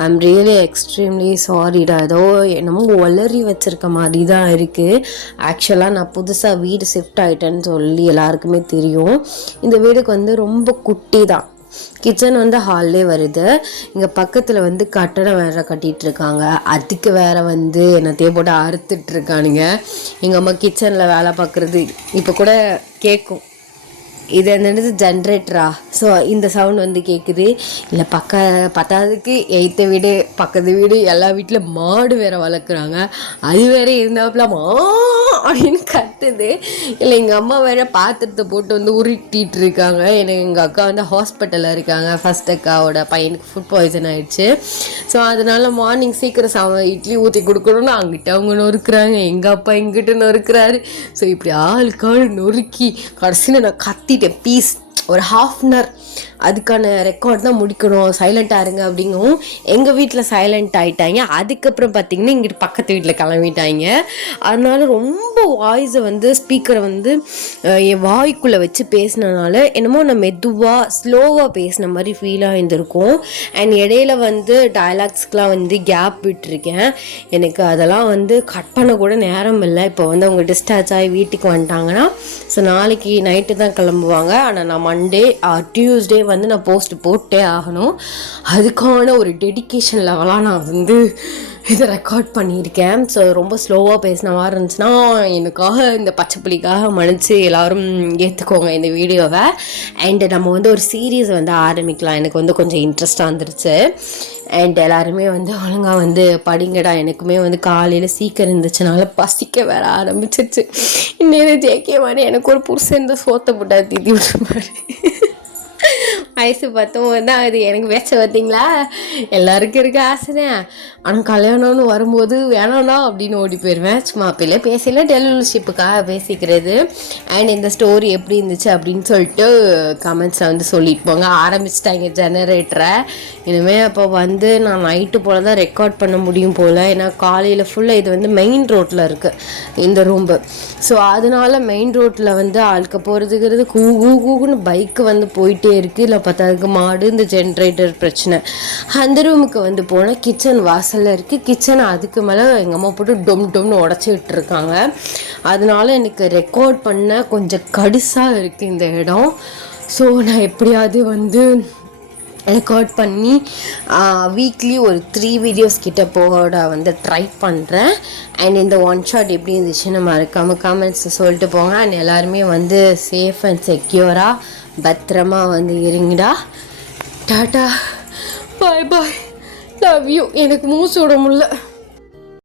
I'm really extremely சாரிடா, ஏதோ என்னமோ ஒளரி வச்சுருக்க மாதிரி தான் இருக்குது. ஆக்சுவலாக நான் புதுசாக வீடு ஷிஃப்ட் ஆகிட்டேன்னு சொல்லி எல்லாருக்குமே தெரியும். இந்த வீடுக்கு வந்து ரொம்ப குட்டி தான். கிச்சன் வந்து ஹால்லே வருது. இங்கே பக்கத்தில் வந்து கட்டடம் வேறு கட்டிகிட்டு இருக்காங்க. அதுக்கு வேறு வந்து என்னத்தையே போட்டு அறுத்துட்ருக்கானுங்க. எங்கள் அம்மா கிச்சனில் வேலை பார்க்குறது இப்போ கூட கேட்கும். இது என்னது ஜென்ரேட்டரா? ஸோ இந்த சவுண்ட் வந்து கேட்குது. இல்லை பத்தாவதுக்கு எய்த்த வீடு பக்கத்து வீடு எல்லா வீட்டில் மாடு வேறு வளர்க்குறாங்க. அது வேறு இருந்தாப்புல அப்படின்னு கத்துது. இல்லை எங்கள் அம்மா வேறு பாத்திரத்தை போட்டு வந்து உருட்டிகிட்டு இருக்காங்க. எனக்கு எங்கள் அக்கா வந்து ஹாஸ்பிட்டலில் இருக்காங்க. ஃபஸ்ட் அக்காவோட பையனுக்கு ஃபுட் பாய்சன் ஆகிடுச்சு. ஸோ அதனால் மார்னிங் சீக்கிரம் இட்லி ஊற்றி கொடுக்கணும்னு அங்கிட்ட அவங்க நொறுக்குறாங்க, எங்கள் அப்பா எங்கிட்ட நொறுக்குறாரு. ஸோ இப்படி ஆளுக்காள் நொறுக்கி கடைசியில் நான் கத்திட்டேன். பீஸ் ஒரு ½ அதுக்கான ரெக்கார்ட் தான் முடிக்கணும், சைலண்ட்டாக இருங்க அப்படிங்கவும் எங்கள் வீட்டில் சைலண்ட் ஆகிட்டாங்க. அதுக்கப்புறம் பார்த்திங்கன்னா இங்கிட்டு பக்கத்து வீட்டில் கிளம்பிட்டாங்க. அதனால ரொம்ப வாய்ஸை வந்து ஸ்பீக்கரை வந்து என் வாய்க்குள்ளே வச்சு பேசினனால என்னமோ நான் மெதுவாக ஸ்லோவாக பேசின மாதிரி ஃபீலாக இருந்திருக்கும். அண்ட் இடையில வந்து டயலாக்ஸ்க்கெலாம் வந்து கேப் விட்டுருக்கேன். எனக்கு அதெல்லாம் வந்து கட் பண்ண கூட நேரம் இல்லை. இப்போ வந்து அவங்க டிஸ்சார்ஜ் ஆகி வீட்டுக்கு வந்துட்டாங்கன்னா ஸோ நாளைக்கு நைட்டு தான் கிளம்புவாங்க. ஆனால் நான் மண்டே டியூஸ்டே வந்து நான் போஸ்ட் போட்டே ஆகணும். அதுக்கான ஒரு டெடிக்கேஷன் லெவலாக நான் வந்து இதை ரெக்கார்ட் பண்ணியிருக்கேன். ஸோ ரொம்ப ஸ்லோவாக பேசின மாதிரி இருந்துச்சுன்னா எனக்காக இந்த பச்சைப்புளிக்காக மன்னிச்சு எல்லோரும் ஏற்றுக்கோங்க இந்த வீடியோவை. அண்டு நம்ம வந்து ஒரு சீரீஸ் வந்து ஆரம்பிக்கலாம். எனக்கு வந்து கொஞ்சம் இன்ட்ரெஸ்டாக வந்துருச்சு. அண்ட் எல்லாருமே வந்து ஒழுங்காக வந்து படிங்கடா. எனக்குமே வந்து காலையில் சீக்கிரம் இருந்துச்சுனால பசிக்க வேற ஆரம்பிச்சிருச்சு. இன்னும் ஜேகே மாதிரி எனக்கு ஒரு புருஷன் இந்த சோத்தை போட்டா தீதி விட்டுருப்பாரு. வயசு 19 தான் அது. எனக்கு பேச பார்த்தீங்களா, எல்லாருக்கும் இருக்க ஆசை தான். ஆனால் கல்யாணம்னு வரும்போது வேணாம்னா அப்படின்னு ஓடி போயிடுவேன். சும்மா அப்பயிலே பேசல, டெலிவரிஷிப்புக்காக பேசிக்கிறது. அண்ட் இந்த ஸ்டோரி எப்படி இருந்துச்சு அப்படின்னு சொல்லிட்டு கமெண்ட்ஸில் வந்து சொல்லிட்டு போங்க. ஆரம்பிச்சிட்டாங்க ஜெனரேட்டரை. இனிமேல் அப்போ வந்து நான் நைட்டு போல் தான் ரெக்கார்ட் பண்ண முடியும் போல். ஏன்னா காலையில் ஃபுல்லாக இது வந்து மெயின் ரோட்டில் இருக்குது இந்த ரூம்பு. ஸோ அதனால மெயின் ரோட்டில் வந்து ஆளுக்க போகிறதுங்கிறது கூகுன்னு பைக்கு வந்து போயிட்டே இருக்குது. இல்லை பார்த்ததுக்கு மாடு இந்த ஜென்ரேட்டர் பிரச்சனை. அந்த ரூமுக்கு வந்து போனால் கிச்சன் வாசலில் இருக்குது. கிச்சனை அதுக்கு மேலே எங்கள் அம்மா போட்டு டொம்னு உடச்சி விட்டுருக்காங்க. அதனால எனக்கு ரெக்கார்ட் பண்ண கொஞ்சம் கடுசாக இருக்குது இந்த இடம். ஸோ நான் எப்படியாவது வந்து ரெக்கார்ட் பண்ணி வீக்லி ஒரு 3 வீடியோஸ் கிட்ட போட வந்து ட்ரை பண்ணுறேன். அண்ட் இந்த ஒன் ஷாட் எப்படி இருந்துச்சுன்னு மறக்காமல் கமெண்ட்ஸ் சொல்லிட்டு போங்க. அண்ட் எல்லாருமே வந்து சேஃப் அண்ட் செக்யூராக பத்திரமா வந்து இருங்கடா. Tata, bye bye, love you. எனக்கு மூச்சு விட முடியல.